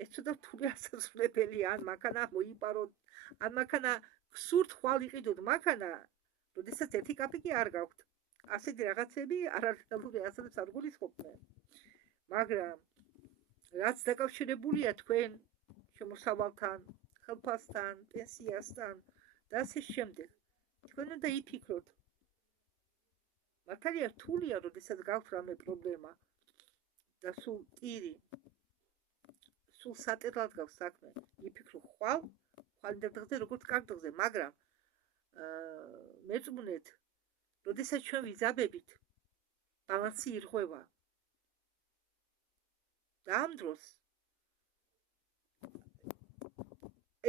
ეს ცოტა რთული ასასრულებელია, ან მანქანა მოიპაროთ, ან მანქანა გსურთ ხვალ იყიდოთ მანქანა, როდესაც ერთი კაპიკი არ გაქვთ. ასეთი რაღაცები არარჩეულური აზრებს არ გულისხმობენ. მაგრამ რაც დაკავშირებულია თქვენ შემოსავალთან, ხელფასთან, პენსიასთან და ასე შემდეგ, თქვენ უნდა იფიქროთ. მართალია რთულია, როდესაც გაქვთ რამე პრობლემა და სულ ტირი, სულ სატერლად გაქვთ საქმე, იფიქრო ხვალინდელ დღეზე როგორც კარგ დღეზე, მაგრამ მეწმუნეთ, როდესაც ჩვენ ვიზაბებით, ბალანსი ირღვევა. და ამ დროს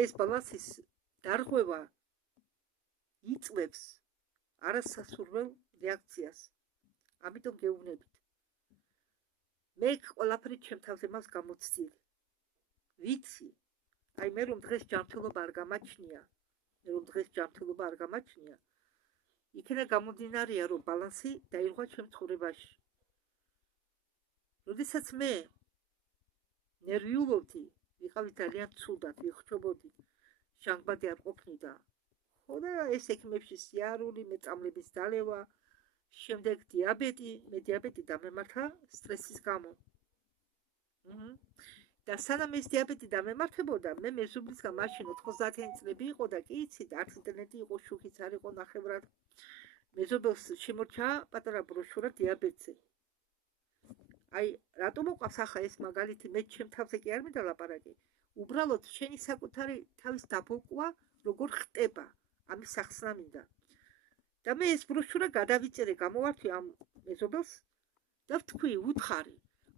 ეს ბალანსის დარღვევა იწვევს არასასურველ რეაქციას. ამიტომ გეუბნებით. მე ყველაფერი ჩემ თავზე მას გამოცდილი. ვიცი, აი მე რომ დღეს ჯანმრთელობა არ გამაჩნია, იქნება გამომდინარეა, რომ ბალანსი დაირღვა ჩემ ცხოვრებაში. როდესაც მე ნერვიულობდი, ვიყავი ძალიან ცუდად, ვიხჩობოდი, ჟანგბადი არ ყოფნიდა. ხო და ეს ექიმებში სიარული, მეწამლების დალევა, შემდეგ დიაბეტი, მე დიაბეტი დამემართა სტრესის გამო. და სანამ ეს დიაბეტი დამემართებოდა, მე მეზობლისგან მაშინ 90-იანი წლები იყო და კი იცით, არც ინტერნეტი იყო, შუქიც არ იყო ნახევრად. მეზობელს შემორჩა პატარა ბროშურა დიაბეტზე. აი, რატომ მოყავს ახლა ეს მაგალითი, მე ჩემ თავზე კი არ მინდა ლაპარაკი. უბრალოდ შენი საკუთარი თავის დაბოლკვა როგორ ხტება, ამის ახსნა მინდა. და მე ეს ბროშურა გადავიწერე, გამოვართვი ამ მეზობელს და ვთქვი, უთხარი,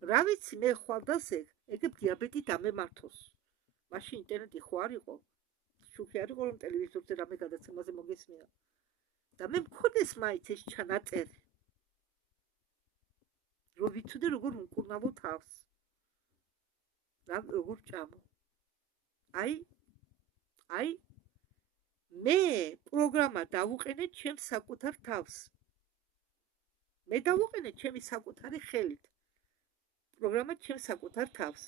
რა ვიცი, მე ხვალდასე ეგებ დიაბეტი დამემართოს. მაშინ ინტერნეტი ხო არ იყო, შუქი არ იყო, რომ ტელევიზორზე რამე გადაცემაზე მოგესმენა. და მე მქონდეს მაინც ეს ჩანაწერი, რომ ვიცოდე როგორ უკურნავო თავს, როგორ ჭამო. აი, მე პროგრამა დავუყენე ჩემს საკუთარ თავს. მე დავუყენე ჩემი საკუთარი ხელით. პროგრამა ჩემს საკუთარ თავს.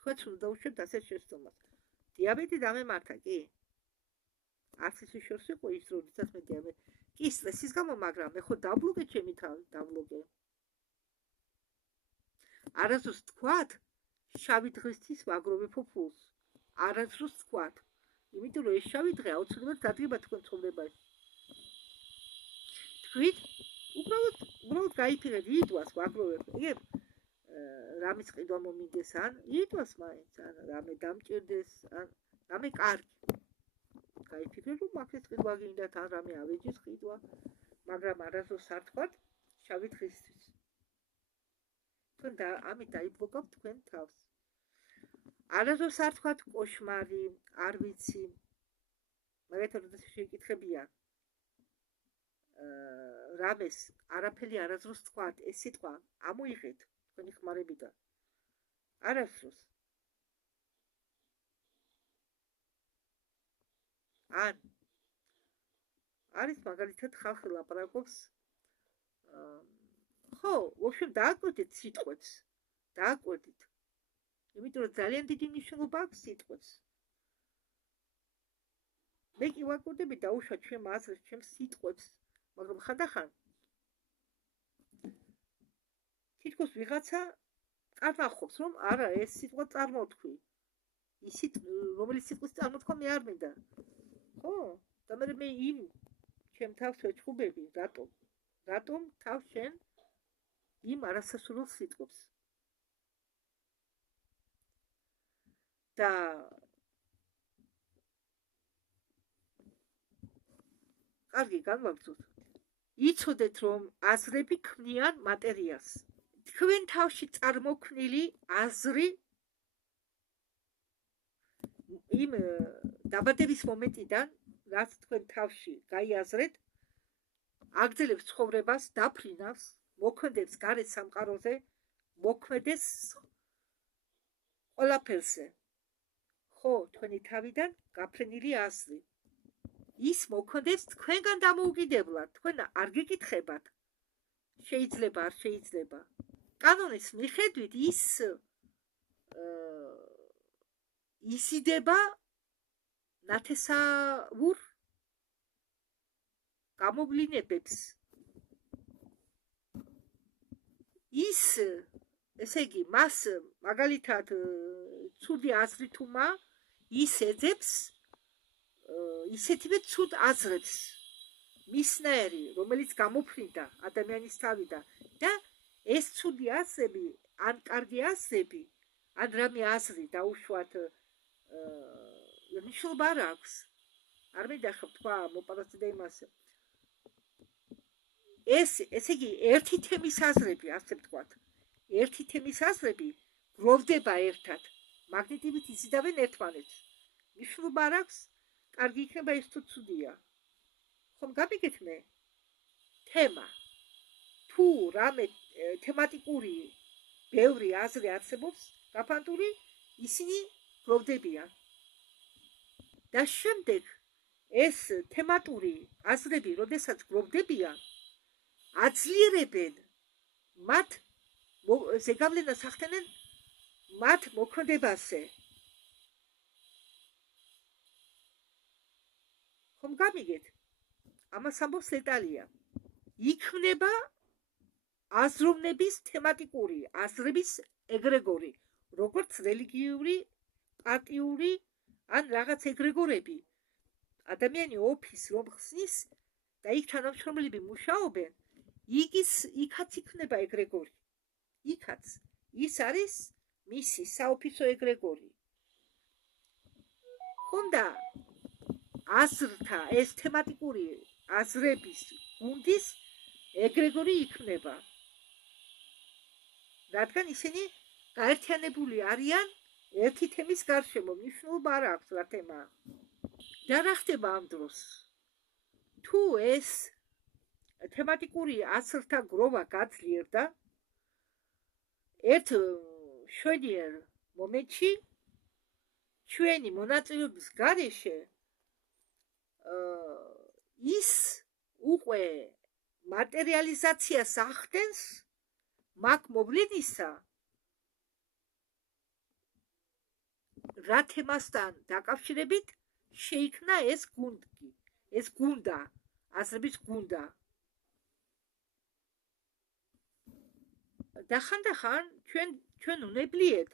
თქვენც უნდა დაუშვებთ ასე შეცდომას. დიაბეტი დამემართა, კი? არც ის შორს იყო ის, როდესაც მე დიაბეტი. კი, სტრესის გამო, მაგრამ მე ხო დავლოგე ჩემი თავი, დავლოგე. არასდროს თქვათ, შავი დღისთვის ვაგროვებო ფულს. არასდროს თქვათ. იმიტომ რომ ეს შავი დღე აუცილებლად დადგება თქვენ ცხოვრებაში. თქვით, უბრალოდ გაიფიქრეთ, იდვას ვაგროვებ. იგებ რამის ყიდვა მომინდეს ან იდვას მაინც, ან რამე დამჭირდეს, ან რამე კარგი. გაიფიქრეთ, რომ მაგის ყიდვა გინდათ, ან რამე ავეჯის ყიდვა, მაგრამ არასდროს არ თქვათ შავი დღისთვის. თქვენ და ამით დაიბლოკავთ თქვენ თავს. არასდროს არ თქვათ კოშმარი, არ ვიცი. მაგათაც როდესაც შეიკითხებიან რამეს, არაფერი არასდროს თქვათ, ეს სიტყვა ამოიღეთ თქვენი ხმარებიდან. არასდროს. ან არის მაგალითად ხალხი ლაპარაკობს ხო, ვაფშე დააკვირდით სიტყვებს. დააკვირდით. იმიტომ რომ ძალიან დიდი მნიშვნელობა აქვს სიტყვებს. მე კი ვაკვირდები დაუშვა ჩემ აზრს, ჩემ სიტყვებს, მაგრამ ხანდახან თითქოს ვიღაცა კარნახობს, რომ არა, ეს სიტყვა წარმოვთქვი. ისიც რომელიც სიტყვის წარმოთქვა მე არ მინდა. ხო? და მე იმ ჩემ თავს ვეჩხუბები, რატომ თავს შენ იმ არასასურველ სიტყვებს. და კარგი განვაგრძოთ. იცოდეთ, რომ აზრები ქმნიან მატერიას. თქვენ თავში წარმოქმნილი აზრი იმ დაბადების მომენტიდან, რაც თქვენ თავში გაიაზრეთ, აგრძელებს ცხოვრებას, დაფრინავს, მოქმედებს გარეთ სამყაროზე, მოქმედებს ყველაფერზე. ხო, თქვენი თავიდან გაფრენილი აზრი. ის მოქმედებს თქვენგან დამოუკიდებლად, თქვენ არ გეკითხებათ. შეიძლება, არ შეიძლება. კანონის მიხედვით ის იზიდება ნათესაურ გამოვლინებებს. ის, ესე იგი, მას მაგალითად ცუდი აზრი თუმა, ის ეძებს ისეთივე ცუდ აზრებს, მისნაირი, რომელიც გამოფრინდა ადამიანის თავიდან და ეს ცუდი აზრები, ან კარგი აზრები, ან რამე აზრი დაუშვათ მნიშვნელობა არ აქვს. არ მინდა ხო თქვა მოპარაცე და იმასე. ესე იგი, ერთი თემის აზრები, ასე ვთქვათ. ერთი თემის აზრები გროვდება ერთად, მაგნიტივით იზიდავენ ერთმანეთს. მნიშვნელობა არ აქვს, კარგი იქნება ეს თუ ცუდია. ხომ გამიგეთ მე? თემა. თუ რამე თემატიკური ბევრი აზრი არსებობს, გაფანტული, ისინი გროვდებიან. და შემდეგ ეს თემატური აზრები, როდესაც გროვდებიან, აძლიერებენ მათ ზეგავლენას ახდენენ მათ მოქმედებაზე. ხომ გამიგეთ? ამას ამბობს ლეტალია. იქმნება აზროვნების თემატიკური აზრების ეგრეგორი, როგორც რელიგიური, პარტიული ან რაღაც ეგრეგორები. ადამიანი ოფისს რომ ხსნის და იქ თანამშრომლები მუშაობენ, იქაც იქნება ეგრეგორი. იქაც ის არის მისი საოფისო ეგრეგორი. ხონდა აზრთა ეს თემატიკური აზრების გუნდის ეგრეგორი იქნება. რადგან ისინი გაერთიანებული არიან ერთი თემის გარშემო, მნიშვნელობა არ აქვს რა თემაა. და რა ხდება ამ დროს? თუ ეს თემატიკური აზრთა გროვა გაძლიერდა, ერთ შვედიერ მომენტში ჩვენი მონაწილეობის გარეშე ის უკვე მატერიალიზაციას ახდენს მაგ მოვლენისა, რა თემასთან დაკავშირებით შეიქმნა ეს გუნდი, ეს გუნდა, აზრების გუნდა. და ხანდახან ჩვენ უნებლიეთ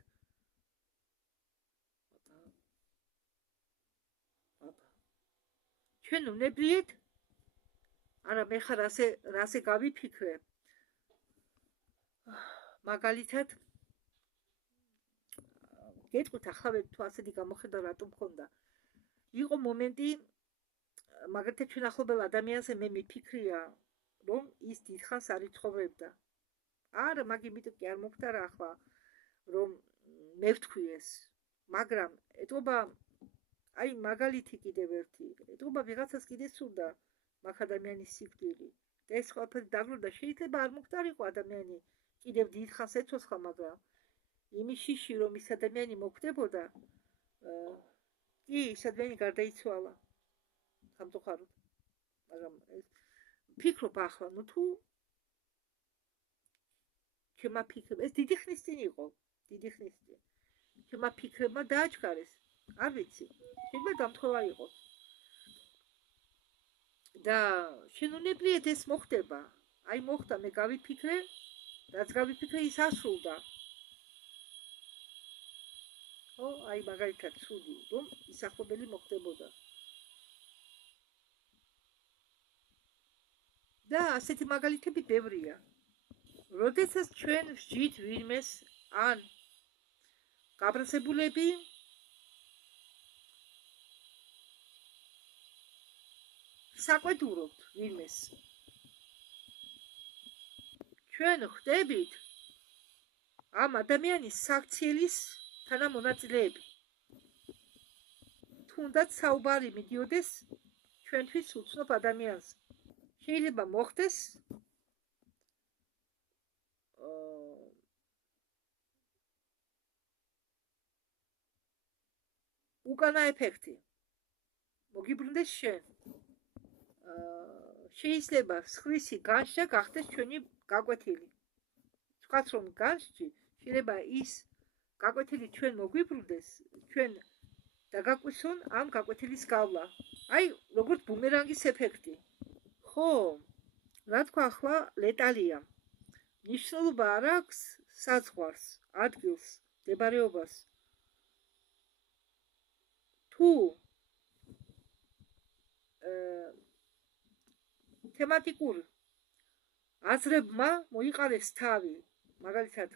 არა მე ხარ რასე გავიფიქრე. მაგალითად გეტყვით ახლა თუ ასეთი გამოხედა რატომ მქონდა. იყო მომენტი, მაგალითად ჩვენ ახლობელ ადამიანზე მე მიფიქრია, რომ ის დიდხანს არ იცხოვრებდა. არა, მაგ იმიტომ კი არ მოხდა რა ახლა, რომ მე ვთქვი ეს. მაგრამ ეტყობა, აი მაგალითი კიდევ ერთი, ეტყობა ვიღაცას კიდე სურდა მაგ ადამიანის სიკვდილი. და ეს ყველაფერი დაგვრდა, შეიძლება არ მოხდარიყო ადამიანი კიდევ დიდხანს ეცოცხლა, მაგრამ იმის შიში რომ ის ადამიანი მოხდებოდა, კი, ის ადამიანი გარდაიცვალა. სამწუხაროდ. მაგრამ ფიქრობ ახლა, ნუ თუ ჩემმა ფიქრებმა, ეს დიდი ხნის წინ იყო, დიდი ხნის წინ. ჩემმა ფიქრებმა დააჩქარეს, არ ვიცი, შეიძლება დამთხოვა იყოს. და შენუნებლიეთ ეს მოხდება. აი მოხდა, მე გავიფიქრე, რაც გავიფიქრე ის ასრულდა. აი მაგალითად ცუდი, რომ ის ახლობელი მოხდებოდა. და ასეთი მაგალითები ბევრია. როდესაც ჩვენ ვსჯით ვინმეს ან გაბრაზებულები საყვედურობთ ვინმეს, ჩვენ ხდებით ამ ადამიანის საქციელის თანამონაწილეები. თუნდაც საუბარი მიდიოდეს ჩვენთვის უცნობ ადამიანს. შეიძლება მოხდეს უკანა ეფექტი. მოგიბრუნდეს შენ. შეიძლება სხვისი განშა გახდეს ჩვენი გაკვეთილი. თქვაც რომ განსჯი, შეიძლება ის გაკვეთილი ჩვენ მოგვიბრუნდეს, ჩვენ დაგაკვისონ ამ გაკვეთილის გავლა. აი, როგორც ბუმერანგის ეფექტი. ხო, რა თქვა ახლა ლეტალია. მნიშვნელობა არ აქვს საზღვარს, ადგილს, მდებარეობას. თუ თემატიკურ აზრებმა მოიყარეს თავი, მაგალითად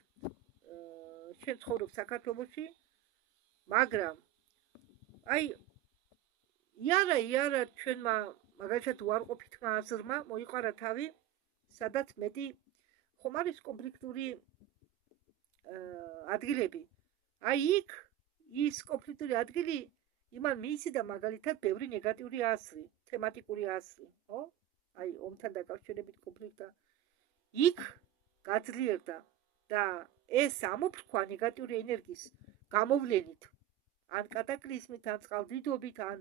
შენ ცხოვრობ საქართველოში, მაგრამ აი იარა ჩვენმა მაგალითად უარყოფითმა აზრმა მოიყარა თავი, სადაც მეტი ხომ არის კონფლიქტური ადგილები. აი იქ ის კონფლიქტური ადგილი იმან მიიციდა მაგალითად ბევრი ნეგატიური აზრი, თემატიკური აზრი, ხო? აი ომთან დაკავშირებით კონფლიქტა. იქ გაძლიერდა და ეს ამოფრქვა ნეგატიური ენერგიის გამოვლენით, ან კატაკლიზმით, ან წყალდიდობით, ან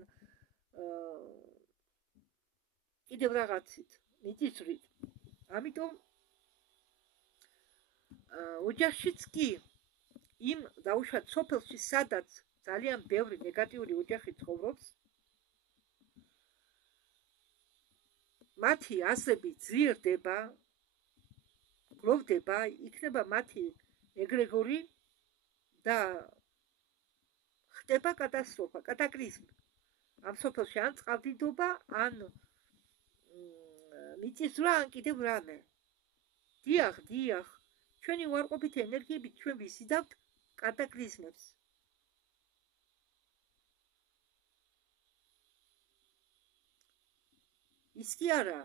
კიდევ რაღაცით, მიწისძვრით. ამიტომ ოჯახშიც კი იმ დაუშვათ სოფელში, სადაც ძალიან ბევრი ნეგატიური ოჯახი ცხოვრობს, მათი აზრები ძლიერდება, გროვდება, იქნება მათი ეგრეგორი და ხდება კატასტროფა, კატაკლიზმი. ამ სოფელში ან წყალდიდობა, ან მიწისძვრა, ან კიდევ რამე. დიახ, ჩვენი უარყოფითი ენერგიებით ჩვენ ვიზიდავთ კატაკლიზმებს. ის კი არა,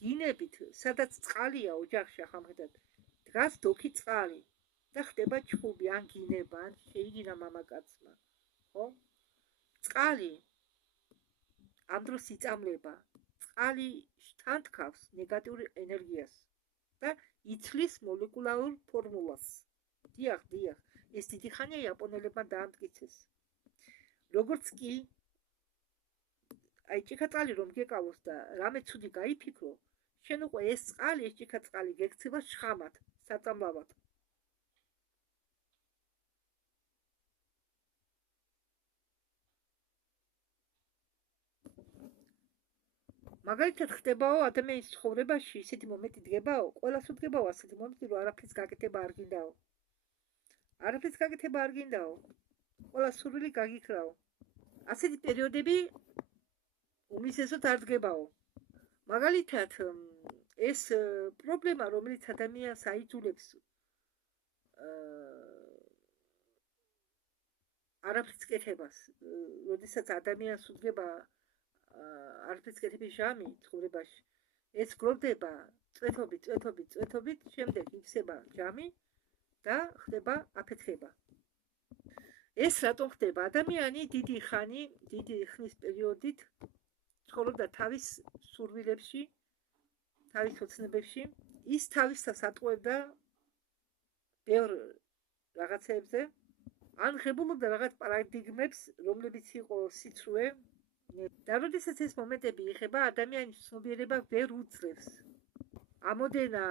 გინებით, სადაც წყალია ოჯახში ახამხედად, დგას დოქი წყალი და ხდება ჩხუბი, ან გინება, ან შეიგინა მამაკაცმა. ხო? წყალი ამ დროს იწამლება, წყალი შთანთქავს ნეგატიურ ენერგიას და იცვლის მოლეკულარულ ფორმულას. დიახ, ეს დიდი ხანია იაპონელებმა დაამტკიცეს. როგორც კი აი ჭიქაწყალი რომ გეკავოს და რამე ცუდი გაიფიქრო, შენ უკვე ეს წყალი, ეს ჭიქაწყალი გექცევა შხამად, საწამლავად. მაგალითად ხდებაო ადამიანის ცხოვრებაში ისეთი მომენტი დგებაო, ყველას უდგებაო ასეთი მომენტი, რომ არაფრის გაკეთება არ გინდაო. არაფრის გაკეთება არ გინდაო. ყველა სურვილი გაგიქრაო. ასეთი პერიოდები უმისესოდ არ დგებაო. მაგალითად ეს პრობლემა, რომელიც ადამიანს აიძულებს არაფრის კეთებას, როდესაც ადამიანს უდგება არაფრის კეთების ჟამი ცხოვრებაში, ეს გროვდება წვეთობით, შემდეგ იფსება ჟამი და ხდება აფეთქება. ეს რატომ ხდება? ადამიანი დიდი ხნის პერიოდით ცხოვრობდა თავის სურვილებში, თავის ოცნებებში, ის თავისას ატყუებდა ბევრ რაღაცებზე, ან ღებულობდა რაღაც პარადიგმებს, რომლებიც იყო სიცრუე. და როდესაც ეს მომენტები იხება, ადამიანის ცნობიერება ვერ უძლებს. ამოდენა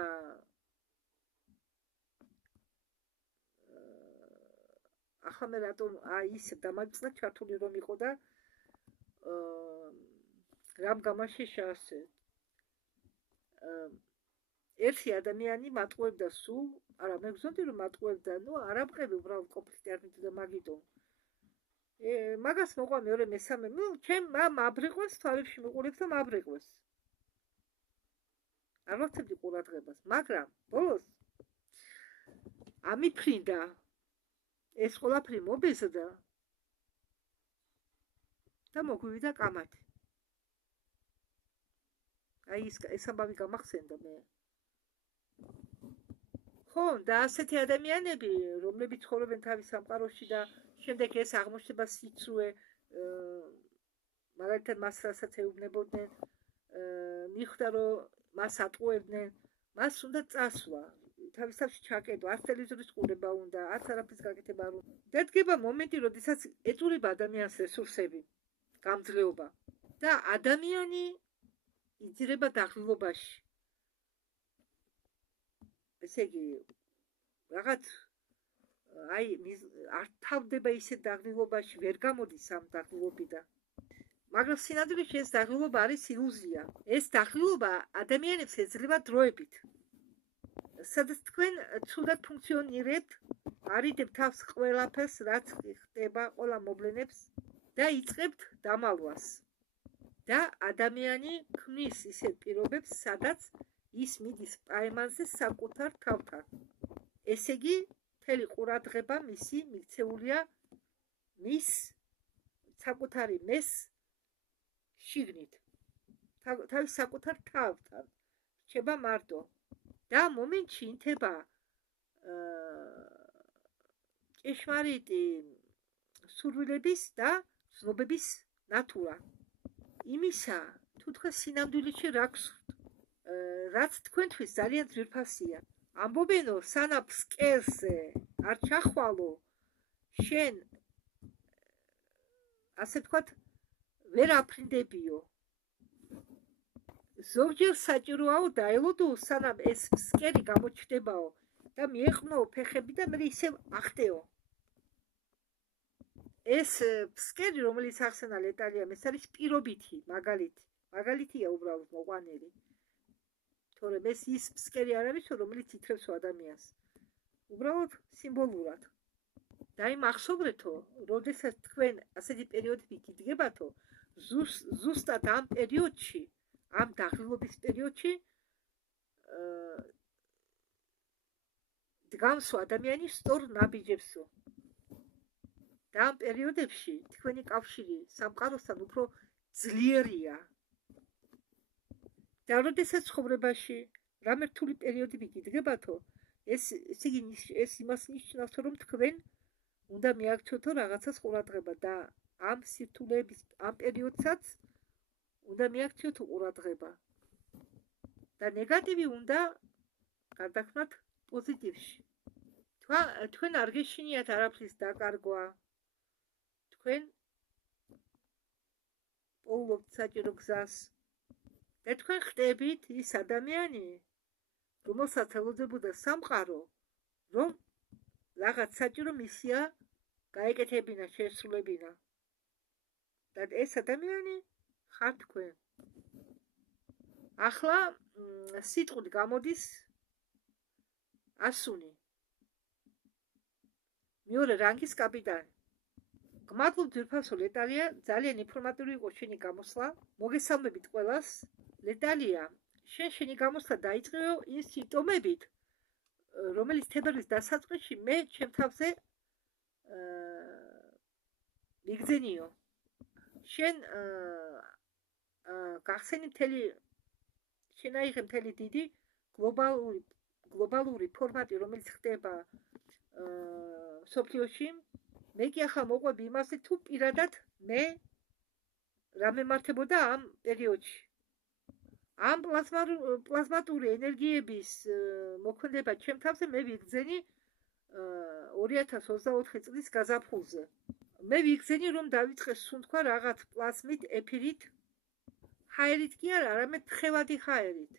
ახლა მე რატომ ის დამაგწდა ჩართული რომ იყო და რამ გამაშეშა ასე. ერთი ადამიანი მატყუებდა სულ, არა მე გზნობდი რომ მატყუებდა, არ ამყევი უბრალოდ კონფლიქტი არ მიდოდა მაგიტომ. მაგას მოყვა მეორე მესამე, ჩემ მაბრეყვეს, თვალებში მიყურებს და მაბრეყვეს. არ ვახცებდი ყურადღებას, მაგრამ ბოლოს ამიფრინდა, ეს ყველაფერი მობეზრდა და მოგვივიდა კამათი. აი ეს ამბავი გამახსენდა მე. ხო, და ასეთი ადამიანები, რომლებიც ცხოვრობენ თავის სამყაროში და შემდეგ ეს აღმოჩნდება სიცრუე, მაგალითად მას რასაც ეუბნებოდნენ, მიხვდა რომ მას ატყუებდნენ, მას უნდა წასვლა, თავის თავში ჩაკეტვა, არც ტელევიზორის ყურება უნდა, არც არაფრის გაკეთება არ უნდა. და დგება მომენტი, როდესაც ეწურება ადამიანს რესურსები, გამძლეობა და ადამიანი იძირება დაღლილობაში. ესე იგი, რაღაც აი არ თავდება ისეთ დაღლილობაში, ვერ გამოდის ამ დაღლილობიდან. მაგრამ სინამდვილეში ეს დაღლილობა არის ილუზია. ეს დაღლილობა ადამიანებს ეძლევა დროებით. სადაც თქვენ ცუდად ფუნქციონირებთ, არიდებთ თავს ყველაფერს, რაც ხდება, ყველა მოვლენებს და იწყებთ დამალვას. და ადამიანი ქმნის ისეთ პირობებს, სადაც ის მიდის პაემანზე საკუთარ თავთან. ესე იგი, მთელი ყურადღება მისი მიქცეულია მის საკუთარი მეს შიგნით, თავის საკუთარ თავთან, რჩება მარტო და მომენტში ინთება ჭეშმარიტი სურვილების და ცნობების ნატურა. იმისა, თუ თქვენ სინამდვილეში რა გსურთ, რაც თქვენთვის ძალიან ძვირფასია. ამბობენო, სანამ ფსკერზე არ ჩახვალო, შენ ასე ვთქვათ, ვერ აფრინდებიო. ზოგჯერ საჭიროაო დაელოდო, სანამ ეს ფსკერი გამოჩნდებაო და მიეყნოო ფეხები და მე ისევ ახტეო. ეს ფსკერი, რომელიც ახსენა ლეტალიამ, ეს არის პირობითი მაგალითი. მაგალითია უბრალოდ მოყვანილი. თორემ ეს ის ფსკერი არ არის, რომელიც ითრევს ადამიანს. უბრალოდ სიმბოლურად. და იმ ახსოვრეთო, როდესაც თქვენ ასეთი პერიოდები გიდგებათო, ზუსტად ამ პერიოდში, ამ დაღლილობის პერიოდში დგამსო ადამიანი სწორ ნაბიჯებსო. და ამ პერიოდებში თქვენი კავშირი სამყაროსთან უფრო ძლიერია. და როდესაც ცხოვრებაში რამე რთული პერიოდები გიდგებათო, ეს იმას ნიშნავს, რომ თქვენ უნდა მიაქციოთო რაღაცას ყურადღება და ამ სირთულეების ამ პერიოდსაც უნდა მიაქციოთო ყურადღება. და ნეგატივი უნდა გარდაქმნათ პოზიტივში. თქვენ არ გეშინიათ არაფრის დაკარგვა. თქვენ პოულობთ საჭირო გზას. და თქვენ ხდებით ის ადამიანი, რომელსაც ელოდებოდა სამყარო, რომ რაღაც საჭირო მისია გაეკეთებინა, შეესრულებინა. და ეს ადამიანი ხართ თქვენ. ახლა სიტყვით გამოდის ასუნი. მეორე რანგის კაპიტანი. გმადლობ ძვირფასო ლეტალია, ძალიან ინფორმატიული იყო შენი გამოსვლა. მოგესალმებით ყველას. ლეტალია, შენი გამოსვლა დაიწყო იმ სიმპტომებით, რომელიც თებერვლის დასაწყისში მე ჩემ თავზე მიგძენიო. შენ გახსენი შენ აიღე მთელი დიდი გლობალური ფორმატი, რომელიც ხდება სოფლიოში. მე კი ახლა მოყვები იმასე, თუ პირადად მე რა მემართებოდა ამ პერიოდში. ამ პლაზმატური ენერგიების მოქმედება ჩემ თავზე მე ვიგრძენი 2024 წლის გაზაფხულზე. მე ვიგრძენი, რომ დავიწყე სუნთქვა რაღაც პლაზმით, ეფირით, ჰაერით კი არა, არამედ თხევადი ჰაერით.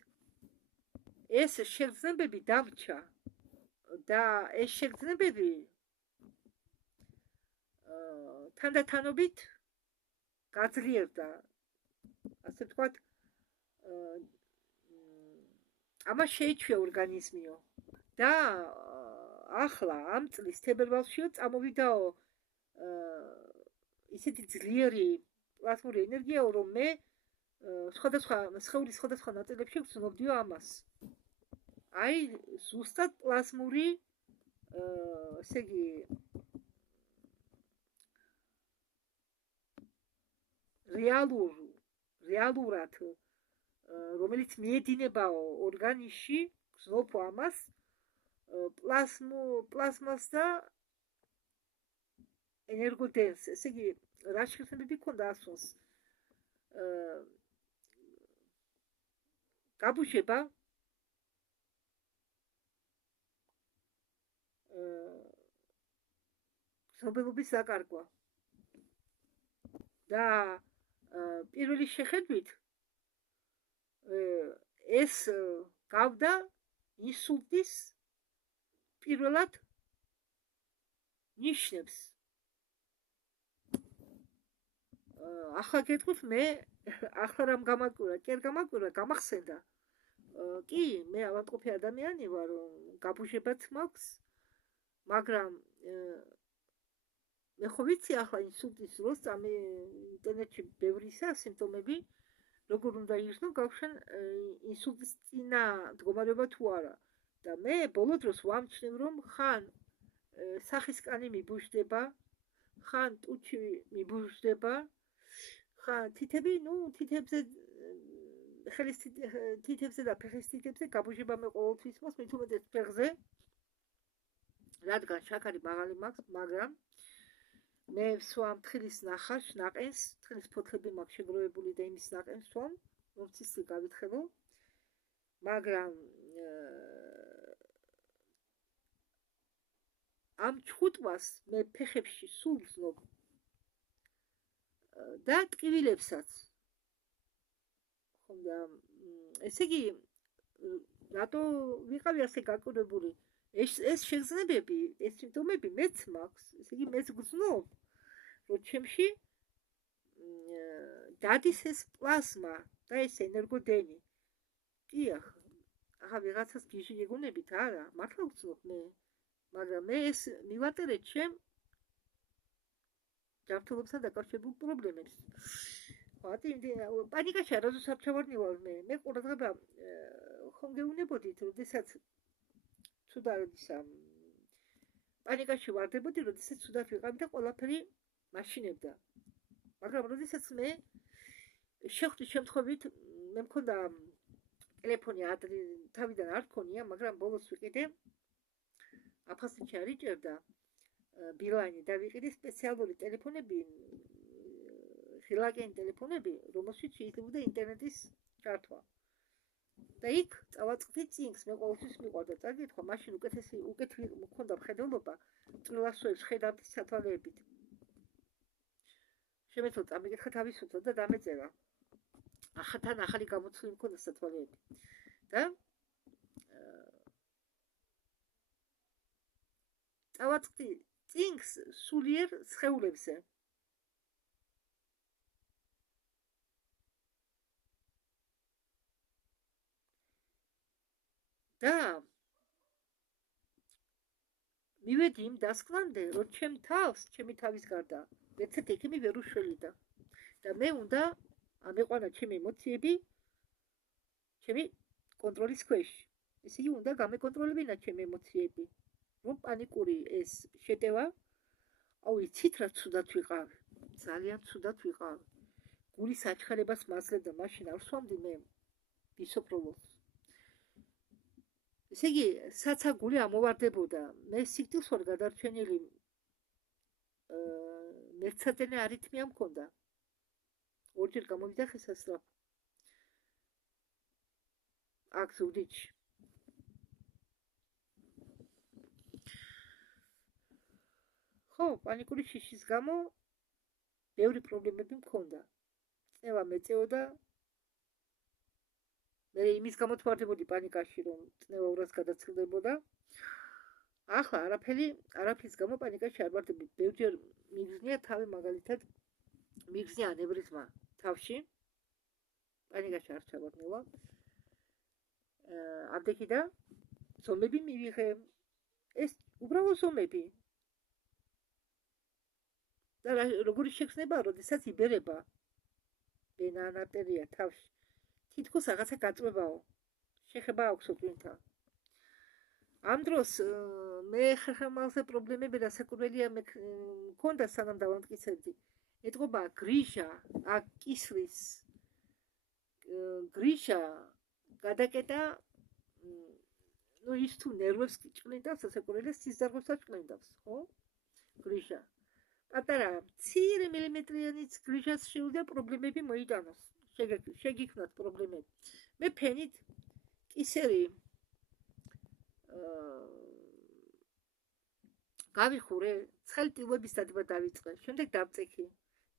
ეს შეგრძნებები დამრჩა და ეს შეგრძნებები თანდათანობით გაძლიერდა, ასე ვთქვათ, ამას შეიჩვია ორგანიზმიო. და ახლა ამ წლის თებერვალშიო წამოვიდაო ისეთი ძლიერი პლაზმური ენერგიაო, რომ მე სხეულის სხვადასხვა ნაწილებში ვცნობდიო ამას. აი, ზუსტად პლაზმური, ესე იგი, რეალურად, რომელიც მიედინებაო ორგანიზმში, ვცნობ ამას, პლაზმას და ენერგოდენს, ესე იგი, რა შეგრძნებები ქონდა ასონს. გაბუჟება, გრძნობელობის დაკარგვა. და პირველი შეხედვით ეს გავდა ინსულტის პირველად ნიშნებს. ახლა გეტყვით, მე ახლა რამ გამაკვირა, კი არ გამაკვირა, გამახსენდა. კი, მე ავადმყოფი ადამიანი ვარ, გაბუჟებაც მაქვს, მაგრამ მე ხო ვიცი ახლა ინსულტის დროს წამი ინტერნეტში ბევრისა სიმპტომები, როგორ უნდა იხსნო გავხსენ ინსულტის წინა მდგომარეობა თუ არა. და მე ბოლო დროს ვამჩნევ, რომ ხან სახისკანი მიბუჟდება, ხან ტუჩი მიბუჟდება, ხან თითები, თითებზე და ფეხის თითებზე გაბუჟება მე ყოველთვის მოს, მით უმეტეს ფეხზე, რადგან შაქარი მაღალი მაქვს, მაგრამ მე ვსვამ თხილის ნახარს, ნაყენს, თხილის ფოთლები მაქვს შეგროვებული და იმის ნაყენს ვსვამ, რომ ცისლი გავითხელო, მაგრამ ამ ჩხუტვას მე ფეხებში სულ ვზნობ და ტკივილებსაც. ხონდა, ესე იგი, რატო ვიყავი ასე გაკვირვებული? ეს შეგრძნებები, ეს სიმპტომები მეც მაქვს, ესე იგი მეც გრძნობ, რომ ჩემში დადის ეს პლაზმა, და ეს ენერგოდენი. კი ახლა ვიღაცას გიჟი გეგონებით არა, მართლა ვცნობ მე, მაგრამ მე ეს მივატერე ჩემ ჯანმრთელობასთან დაკავშირებულ პრობლემებს. პანიკაში არასდროს ჩავარდნილავ მე ყურადღება ხომ გეუბნებოდით, როდესაც ცუდად პანიკაში ვარდებოდი, როდესაც ცუდად ვიყავი და ყველაფერი მაშინებდა. მაგრამ როდესაც მე შეხვდი შემთხვევით, მე მქონდა ტელეფონი თავიდან არ მქონია, მაგრამ ბოლოს ვიყიდე აფასეთში არ იჭერდა ბილანი და ვიყიდე სპეციალური ტელეფონები, ხილაკიანი ტელეფონები, რომელშიც შეიძლებოდა ინტერნეტის ჩართვა. და იქ წავაწყდი წინგს, მე ყოველთვის მიყვარდა წაგითხრა, მაშინ უკეთ მქონდა მხედველობა, წვრილასოებს ხედავდი სათვალეებით. შემეძლო წამიკითხა თავისუფლად და დამეწერა. ახალთან ახალი გამოცვლილი მქონდა სათვალეები. და წავაწყდი წინგს სულიერ სხეულებზე. და მივედი იმ დასკვნამდე, რომ ჩემ თავს, ჩემი თავის გარდა, ერთად ექიმი ვერ უშველიდა. და მე უნდა ამეყვანა ჩემი ემოციები ჩემი კონტროლის ქვეშ. ესე იგი, უნდა გამეკონტროლებინა ჩემი ემოციები. რომ პანიკური ეს შეტევა, იცით რა ცუდად ვიყავ, ძალიან ცუდად ვიყავ. გულის აჩხარებას მაძლევდა, მაშინ არ ვსვამდი მე ბისოფროლოს. ესე იგი, საცა გული ამოვარდებოდა. მე სიკვდილს ვარ გადარჩენილი მერცადენე არითმია მქონდა. ორჯერ გამოვიდა ხესასრაფ. აქ ზუგდიდში. ხო, პანიკური შიშის გამო ბევრი პრობლემები მქონდა. წნევა მეწეოდა. მე იმის გამო ვარდებოდი პანიკაში, რომ წნევა ურას გადაწყდებოდა. ახლა არაფრის გამო პანიკაში არ ვარდები. ბევრჯერ მიგზნია თავი, მაგალითად მიგზნია ანევრიზმა თავში. პანიკაში არ ჩავარდნილავ. ამდენი და ზომები მივიღე. ეს უბრალოდ ზომები. და როგორი შექმნება, როდესაც იბერება ვენა ან არტერია თავში. თითქოს რაღაცა გაწვევაო. შეხება აქვს უპირთან. ამ დროს მე ხერხემალზე პრობლემები რასაკურველია მქონდა სანამ დავამტკიცებდი. ეტყობა გრიშა, კისრის გრიშა გადაკეტა, ის თუ ნერვებს ჭყლინდავს, რასაკურველია სისხლძარღვებსაც ჭყლინდავს, ხო? გრიშა. პატარა მცირე მილიმეტრიანიც გრიშას შეუძლია პრობლემები მოიტანოს. შეგიქმნათ პრობლემები. მე ფენით კისერი გავიხურე, ცხელტილობის დადება დავიწყე, შემდეგ დავწექი,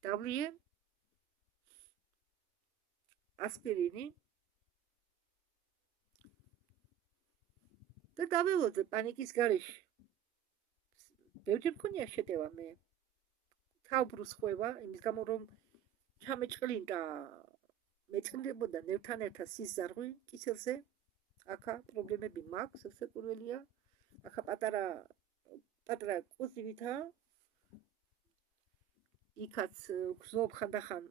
დავლიე ასპირინი და დაველოდე პანიკის გარეშე. ბევრჯერ მქონია შეტევა მე. თავბრუსხვევა, იმის გამო რომ ჩამეჭყლინდა, მეჭყლინდებოდა ნერვთან ერთად სისხლძარღვი კისერზე. აქა პრობლემები მაქვს, რასაკურველია. აქა პატარა კუზივითაა. იქაც გზნობ ხანდახან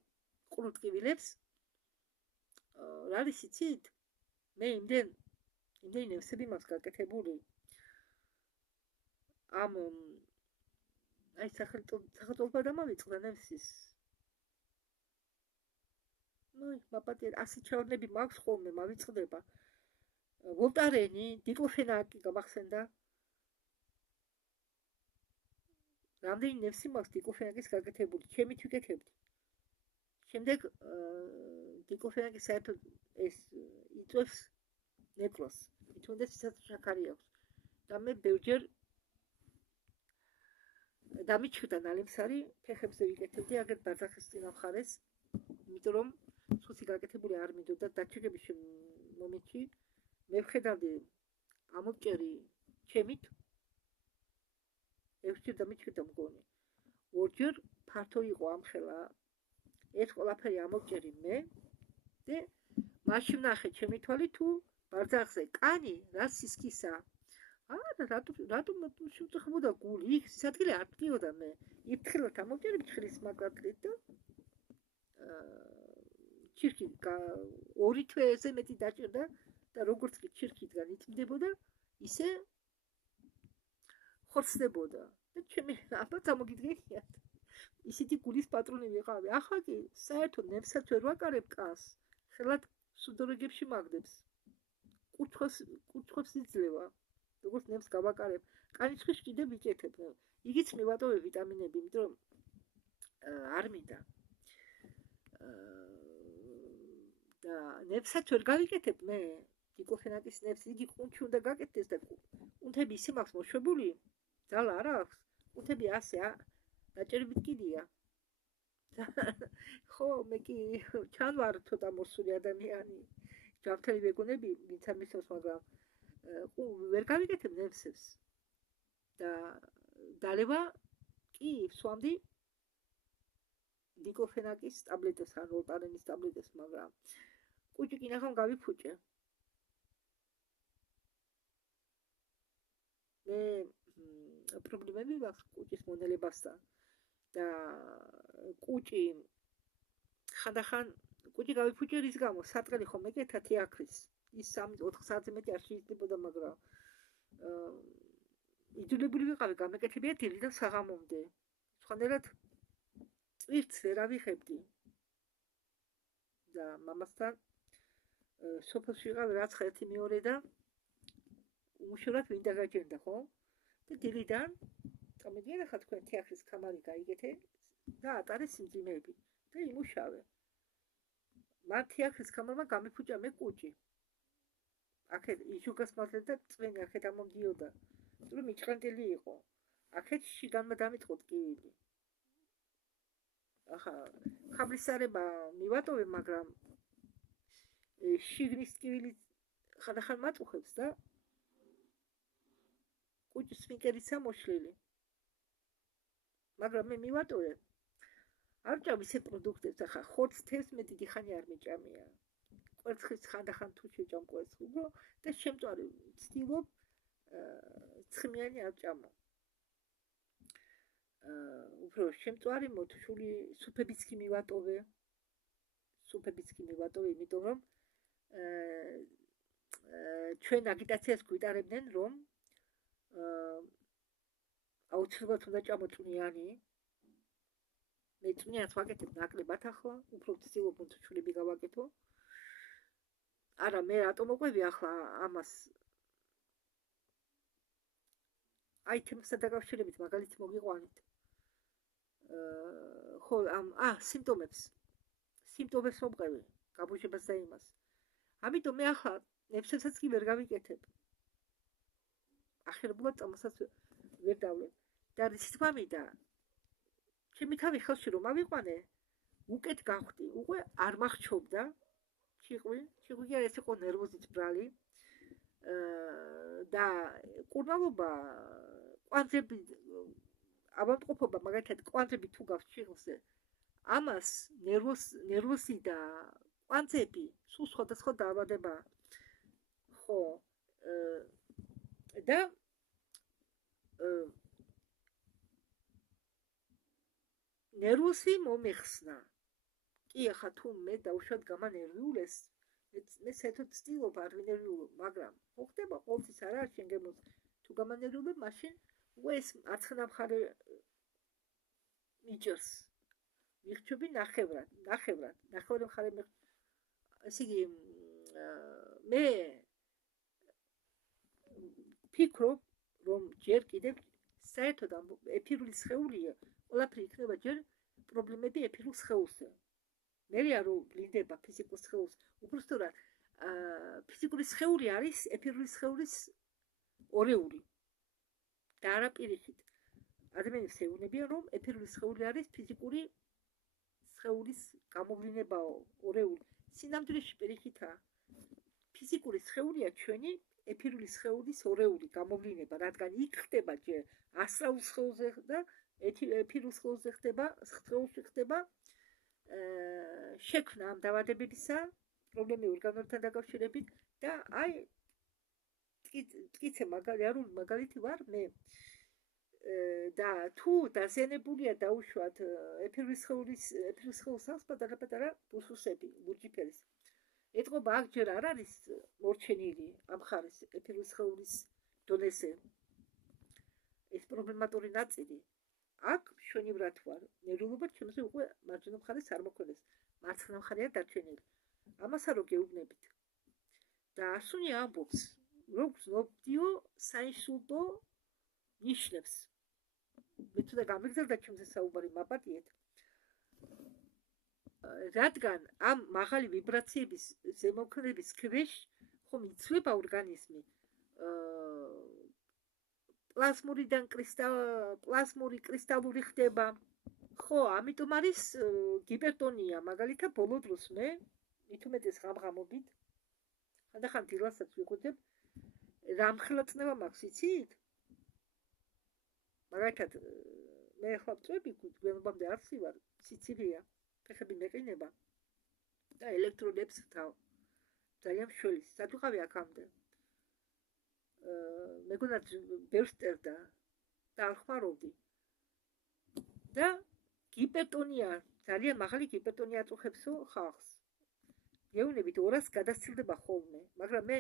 ყრუტკივილებს. რა არის იცით? მე იმდენი ნევსები მაქვს გაკეთებული. ამ სახელმწიფო დამავიწყდა ნევსის. მაპატიეთ, ასე ჩავარდნები მაქვს ხოლმე, მავიწყდება. ვოლტარენი, დიკლოფენაკი გამახსენდა. რამდენი ნევსი მაქვს დიკლოფენაკის გაკეთებული, ჩემით ვიკეთებდი. შემდეგ დიკლოფენაკი საერთოდ ეს იწვევს ნეკლოს. თუნდაც ისაც შაქარი აქვს. და მე ბევრჯერ დამიჩხდა ნალემსარი, ფეხებზე ვიკეთებდი, აგერ ბაძახის წინა მხარეს, იმიტომ რომ ცუცი გაკეთებული არ მინდოდა დაჩეგების მომენტში მე ვხედავდი ამოჭერი ჩემით, ერთჯერ დამიჩხდა მგონი. ორჯერ ფართო იყო ამხელა, ეს ყველაფერი ამოჭერი მე და მაშინ ნახე ჩემი თვალი თუ ბარძახზე კანი რა სისქისაა. რატომ შევწეხმოდა გული იქ სადგილი არ მდგიოდა მე იფრთხილად ამოვჭერებ ცხრის მაგალითად და ჩირკი 2 თვეზე მეტი დაჭერდა და როგორც კი ჩირკიდან იწმდებოდა ისე ხორცდებოდა და ჩემი აბა გამოგიდგენიათ ისეთი გულის პატრონი ვიყავი ახლა კი საერთოდ ნებსაც ვერ ვაკარებ კანს ხელად სუდოროგებში მაგდებს კუთხოს იძლევა როგორც ნებს გავაკარებ კანის ხეში კიდე ვიკეთებ იგიც მივატოვე ვიტამინები იმიტომ რომ არ მინდა და ნებსაც ვერ გავიკეთებ მე დიკოფენაკის ნებს იგი ყუნჩი უნდა გაკეთდეს და ყუნთები ისე მაქვს მოშვებული ძალა არ აქვს ყუნთები ასე დაჭერებით კიდია ხო მე კი ჩანვარ ცოტა მოსული ადამიანი ჯანმრთელი მეგონები ვინც არ მისავს მაგრამ ვერ გავიკეთებ ნებსებს და დალევა კი სვამდი დიკოფენაკის ტაბლეტებს ან ვოლტარენის ტაბლეტებს მაგრამ კუჭი კი ნახავ გავიფუჭე მე პრობლემები მაქვს კუჭის მონელებასთან და კუჭი ხანდახან კუჭი გავიფუჭე რის გამო სატყელი ხომ ეკეთა თეაქრის ის 3-4 საათზე მეტი არ შეიძლებოდა მაგრამ იძულებული ვიყავი გამეკეთებია დილიდან საღამომდე სხვანაირად წვირთს ვერ ავიხებდი და მამასთან სოფელში ვიყავი რაც ხერთი მეორე და უშუალოდ ვინ დაგაჯერდა ხო და დილიდან წამედიან ახლა თქვენ თეაქრის კამარი გაიგეთე და ატარე სიმძიმეები და იმუშავე მან თეაქრის კამარმა გამიფუჭა მე კუჭი აქეთ იჟუგას მალე და წვენი აქეთ ამომდიოდა თუ მიჭყანტელი იყო აქეთ შიგანმა დამიტყოდ კივილი ახლა ხაბლისარება მივატოვე მაგრამ შიგნის კივილი ხანდახან მაწუხებს და კუჭის სფინკტერიცაა მოშლილი მაგრამ მე მივატოვე არ ჭამ ისე პროდუქტებს ახლა ხორცთებს მე დიდი ხანი არ მიჭამია კვერცხის ხანდახან თუ შეჭამ კვერცხს უფრო და შემწვარი ვცდილობ ცხიმიანი არ ჭამო უფრო შემწვარი მოთშული სუფებიც კი მივატოვე იმიტომ რომ ჩვენ აგიტაციას გვიტარებდნენ რომ აუცილებლად უნდა ჭამო წვნიანი მე წვნიანს ვაკეთებ ნაკლებად ახლა უფრო ვცდილობ მოთშულები გავაკეთო არა მე რატომ მოყვები ახლა ამას აიტემსთან დაკავშირებით მაგალითი მოგიყვანით ხო ამ სიმპტომებს მომყვევი გაბუჟებას და იმას ამიტომ მე ახლა ნებსაც კი ვერ გავიკეთებ ახერბულად წამოსაც ვერ დავლებ და რითიც მამიდა ჩემი თავი ხელში რომ ავიყვანე უკეთ გავხდი უკვე არ მახჩობდა ჭიყვი კი ეს იყო ნერვოზით ბრალი და კურნალობა კვანძები ავადმყოფობა მაგალითად კვანძები თუ გაქვს ჭიღლზე ამას ნერვოსი და კვანძები სულ სხვადასხვა დაავადება ხო და ნერვოსი მომეხსნა კი ახლა თუ მე დავუშვათ გამანერვიულეს მე საერთოდ ვცდილობ არ ვინერვიულობ მაგრამ მოხდება ყოველთვის არა შენ გემოს თუ გამანერვიულებ მაშინ ეს არცხრა მხარე მიჭერს მიხჩები ნახევრად მხარე ესე იგი მე ფიქრობ რომ ჯერ კიდევ საერთოდ ეფირული სხეულია ყველაფერი იქნება ჯერ პრობლემები ეფირულ სხეულზე მე რომ ვლინდება ფიზიკურ სხეულს უბრალოდ ფიზიკური სხეული არის ეფირული სხეულის ორეული და არა პირიქით ადამიანებს ეუბნებიან რომ ეფირული სხეული არის ფიზიკური სხეულის გამოვლინებაო ორეული სინამდვილეში პირიქითაა ფიზიკური სხეულია ჩვენი ეფირული სხეულის ორეული გამოვლინება რადგან იქ ხდება ჯერ ასტრალურ სხეულზე და ეფირულ სხეულზე ხდება შექმნა ამ დაავადებებისა პრობლემი ორგანოებთან დაკავშირებით და აი მტკიცე მაგალითი ვარ მე და თუ დაზიანებულია დაუშვათ ეფირის სხეულის აქვს პატარა ბუსუსები ლურჯი ფერის. ეტყობა აქ ჯერ არ არის მორჩენილი ამ ხარის ეფირის სხეულის დონეზე ეს პრობლემატური ნაწილი. აქ მშვენივრად ვარ. ნერულობა ჩემზე უკვე მარჯვენა მხარეს არ მოქმედებს. მარცხენა მხარეა დარჩენილი. ამას არ გეუბნებით. და ასუნი ამბობს, რომ გზნობდიო საინსულტო ნიშნებს. მე თუ და გამიგზავნა ჩემზე საუბარი მაპატიეთ. რადგან ამ მაღალი ვიბრაციების ზემოქმედების ქვეშ ხომ იცვლება ორგანიზმი პლაზმური კრისტალური ხდება. ხო, ამიტომ არის გიპერტონია, მაგალითად ბოლო დროს მე მით უმეტეს ღამღამობით ხანდახან დილასაც ვიღვიძებ რამხელა წნევა მაქვს იცით? მაგალითად მე ახლა ვწვევი გვიანობამდე არც ვარ, სიცივეა, ფეხები მეყინება და ელექტროდებს ვთავ. ძალიან მშველი, სად ვიყავი აქამდე? მეგონა ბევრს წერდა და არ ხმარობდი. და გიპერტონია, ძალიან მაღალი გიპერტონია აწუხებსო ხალხს. გეუბნებით 200 გადასცილდება ხოლმე, მაგრამ მე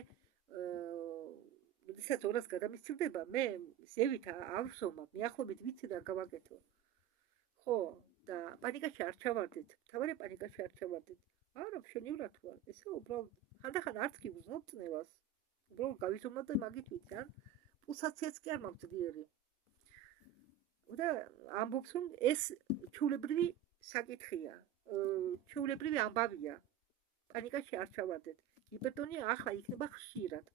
როდესაც 200 გადამისცილდება, მე ზევით არ ვსომავ, მიახლობით ვიცი რა გავაკეთო. ხო, და პანიკაში არ ჩავარდეთ. თავარი პანიკაში არ ჩავარდეთ. არა, მშვენივრად ვარ. ესე უბრალოდ ხანდახან არც კი ვზნობ წნევას. უბრალოდ გავიზომავ და მაგით ვიცი, ან პულსაციაც კი არ მაქვს ძლიერი. და ამბობს, რომ ეს ჩვეულებრივი საკითხია, ჩვეულებრივი ამბავია. პანიკაში არ ჩავარდეთ. გიპერტონია ახლა იქნება ხშირად.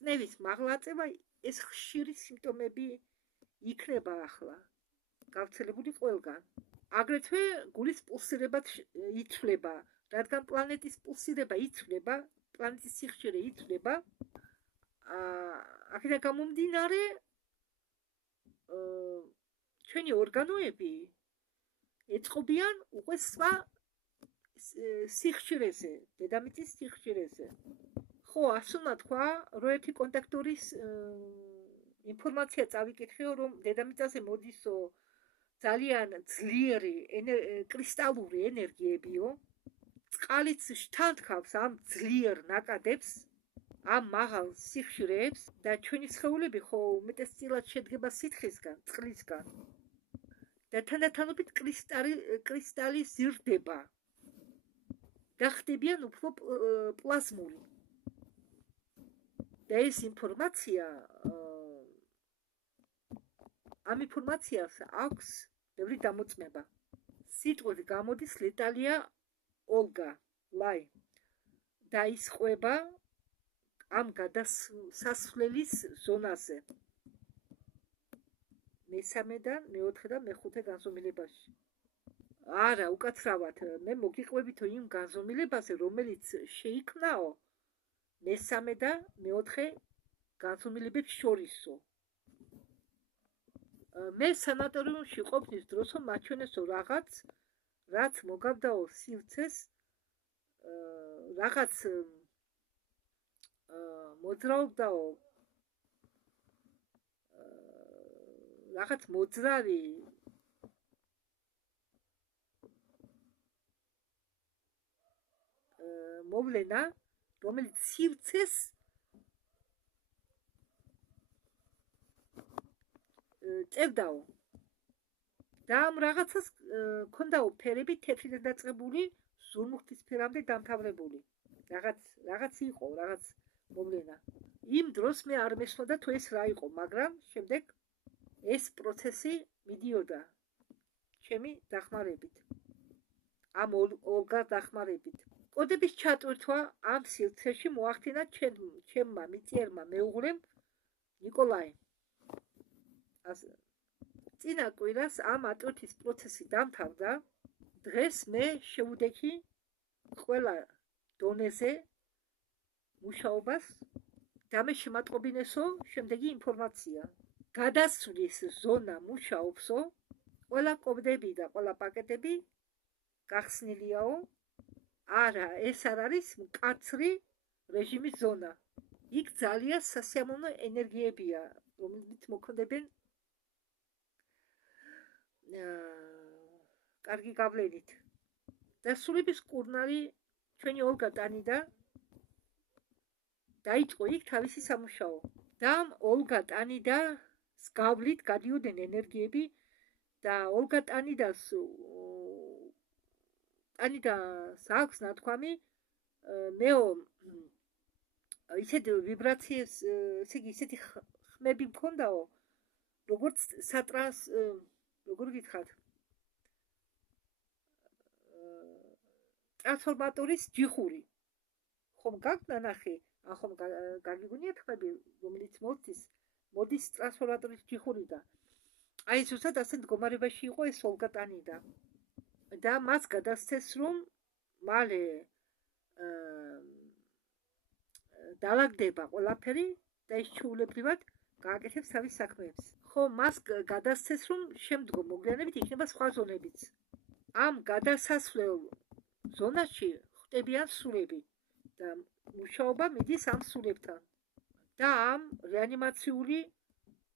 წნევის მაღლა ეს ხშირი სიმპტომები იქნება ახლა გავრცელებული ყველგან. აგრეთვე გულის პულსირებაც იცვლება, რადგან პლანეტის პულსირება იცვლება, პლანეტის სიხშირე იცვლება. აქედან გამომდინარე ჩვენი ორგანოები ეწყობიან უკვე სხვა სიხშირეზე, დედამიწის სიხშირეზე. ხო, ასე უნდა თქვა, რომ ერთი კონდაქტორის ინფორმაცია წავიკითხეო, რომ დედამიწაზე მოდისო ძალიან ძლიერი კრისტალური ენერგიებიო, წყალიც შთანთქავს ამ ძლიერ ნაკადებს, ამ მაღალ სიხშირეებს და ჩვენი სხეულები ხო უმეტესწილად შედგება სითხისგან, წყლისგან. და თანდათანობით კრისტალი ზრდება და ხდებიან უფრო პლაზმური. და ეს ინფორმაცია ამ ინფორმაციას აქვს ბევრი დამოწმება. სიტყვით გამოდის ლეტალია ოლგა ლაი და ის ყვება ამ გადასასვლელის ზონაზე. მესამედან, მეოთხე და მეხუთე განზომილებაში. არა, უკაცრავად, მე მოგიყვებითო იმ განზომილებაზე, რომელიც შეიქმნაო მესამე და მეოთხე განზომილებებს შორისო. მე სანატორიუმში ყოფნის დროსო მაჩვენესო რაღაც, რაც მოგავდაო სივრცეს, რაღაც მოძრაობდაო რაღაც მოძრავი მოვლენა, რომელიც სივრცეს წერდაო და ამ რაღაცას ქონდაო ფერები თეთრიდან დაწყებული ზურმუხტის ფერამდე დამთავრებული. რაღაც იყო, რაღაც მოვლენა. იმ დროს მე არ მესმოდა თუ ეს რა იყო, მაგრამ შემდეგ ეს პროცესი მიდიოდა ჩემი დახმარებით. ამ ორგან დახმარებით. კოდების ჩატვირთვა ამ სივრცეში მოახდინა ჩემმა მიწიერმა მეუღლემ ნიკოლაი. წინა კვირას ამ ატვირთვის პროცესი დამთავრდა. დღეს მე შევუდექი ყველა დონეზე მუშაობას და მე შემატყობინესო შემდეგი ინფორმაცია. გადასვლის ზონა მუშაობსო, ყველა კოდები და ყველა პაკეტები გახსნილიაო? არა, ეს არ არის მკაცრი რეჟიმის ზონა. იქ ძალიან სასიამოვნო ენერგიებია, რომლებიც მოქმედებენ კარგი გავლენით. დასრულების კურნალი ჩვენი ოლგა ტანიდა დაიწყო იქ თავისი სამუშაო. და ოლგა ტანიდას გავლით გადიოდნენ ენერგიები და ოლგა ტანიდას აქვს ნათქვამი მეო ისეთ ვიბრაციებს, ესე იგი ისეთი ხმები მქონდაო, როგორც როგორ გითხრათ, ტრანსფორმატორის ჯიხური. ხომ გაქვთ ნანახი? ხომ გაგიგონიათ ხმები, რომელიც მოდის ტრანსფორმატორის ჯიხურიდან. აი ზუსტად ასე მდგომარეობაში იყო ეს ოლგა ტანიდა. და მას გადასცეს, რომ მალე დალაგდება ყველაფერი და ის ჩაულებრივად გააკეთებს თავის საქმეებს. ხო, მას გადასცეს, რომ შემდგომ მოგვიანებით იქნება სხვა ზონებიც. ამ გადასასვლელ ზონაში ხდებიან სულები და მუშაობა მიდის ამ სულებთან. და ამ რეანიმაციული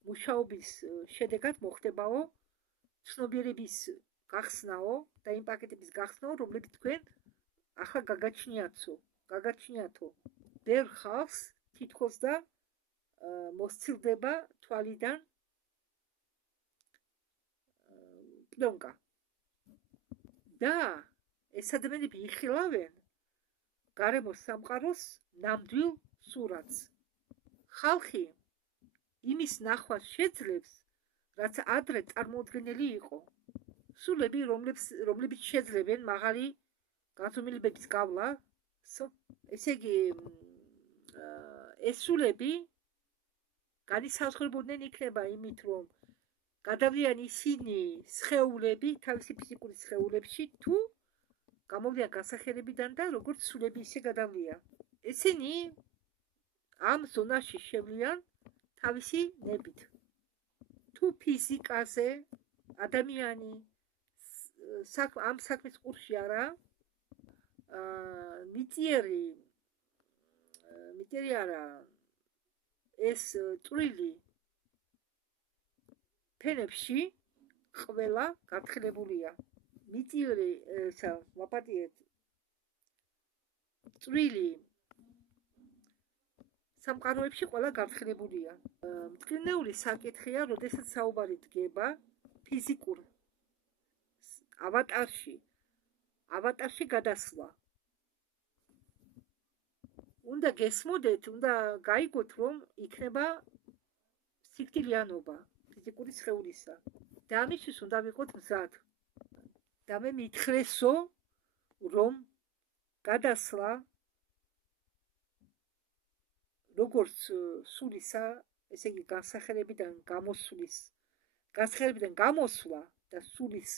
მუშაობის შედეგად მოხდებაო ცნობიერების გახსნაო და იმ პაკეტების გახსნაო, რომლებიც თქვენ ახლა გაგაჩნიათო. ბევრ ხალხს თითქოს და მოსცილდება თვალიდან პლონკა. და ეს ადამიანები იხილავენ გარემოს სამყაროს ნამდვილ სურათს. ხალხი იმის ნახვას შეძლებს, რაც ადრე წარმოუდგენელი იყო. სულები, რომლებიც შეძლებენ მაღალი განზომილებების გავლა, ესე იგი ეს სულები განისაზღვრებოდნენ იქნება იმით, რომ გადავლიან ისინი სხეულები თავისი ფიზიკური სხეულებში, თუ გამოვლიან განსახიერებიდან და როგორც სულები ისე გადავლიან. ესენი ამ ზონაში შევლიან თავისი ნებით. თუ ფიზიკაზე ადამიანი ამ საქმის ყურში არა, მიწიერი არა, ეს წვრილი ფენებში ყველა გაფრთხილებულია. მიწიერი ვაპატიეთ წვრილი სამყაროებში ყველა გაფრთხილებულია. მტკივნეული საკითხია, როდესაც საუბარი დგება ფიზიკურ ავატარში გადასვლა. უნდა გესმოდეთ, უნდა გაიგოთ, რომ იქნება სიკვდილიანობა ფიზიკური სხეულისა. და ამისთვის უნდა ვიყოთ მზად. და მე მითხრესო, რომ გადასვლა როგორც სულისა, ესე იგი განსახიერებიდან გამოსვლა და სულის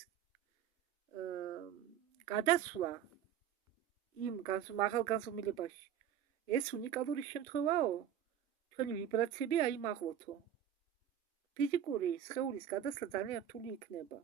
გადასვლა იმ მაღალ განზომილებაში, ეს უნიკალური შემთხვევაო, თქვენი ვიბრაციები აიმაღლოთო. ფიზიკური სხეულის გადასვლა ძალიან რთული იქნება.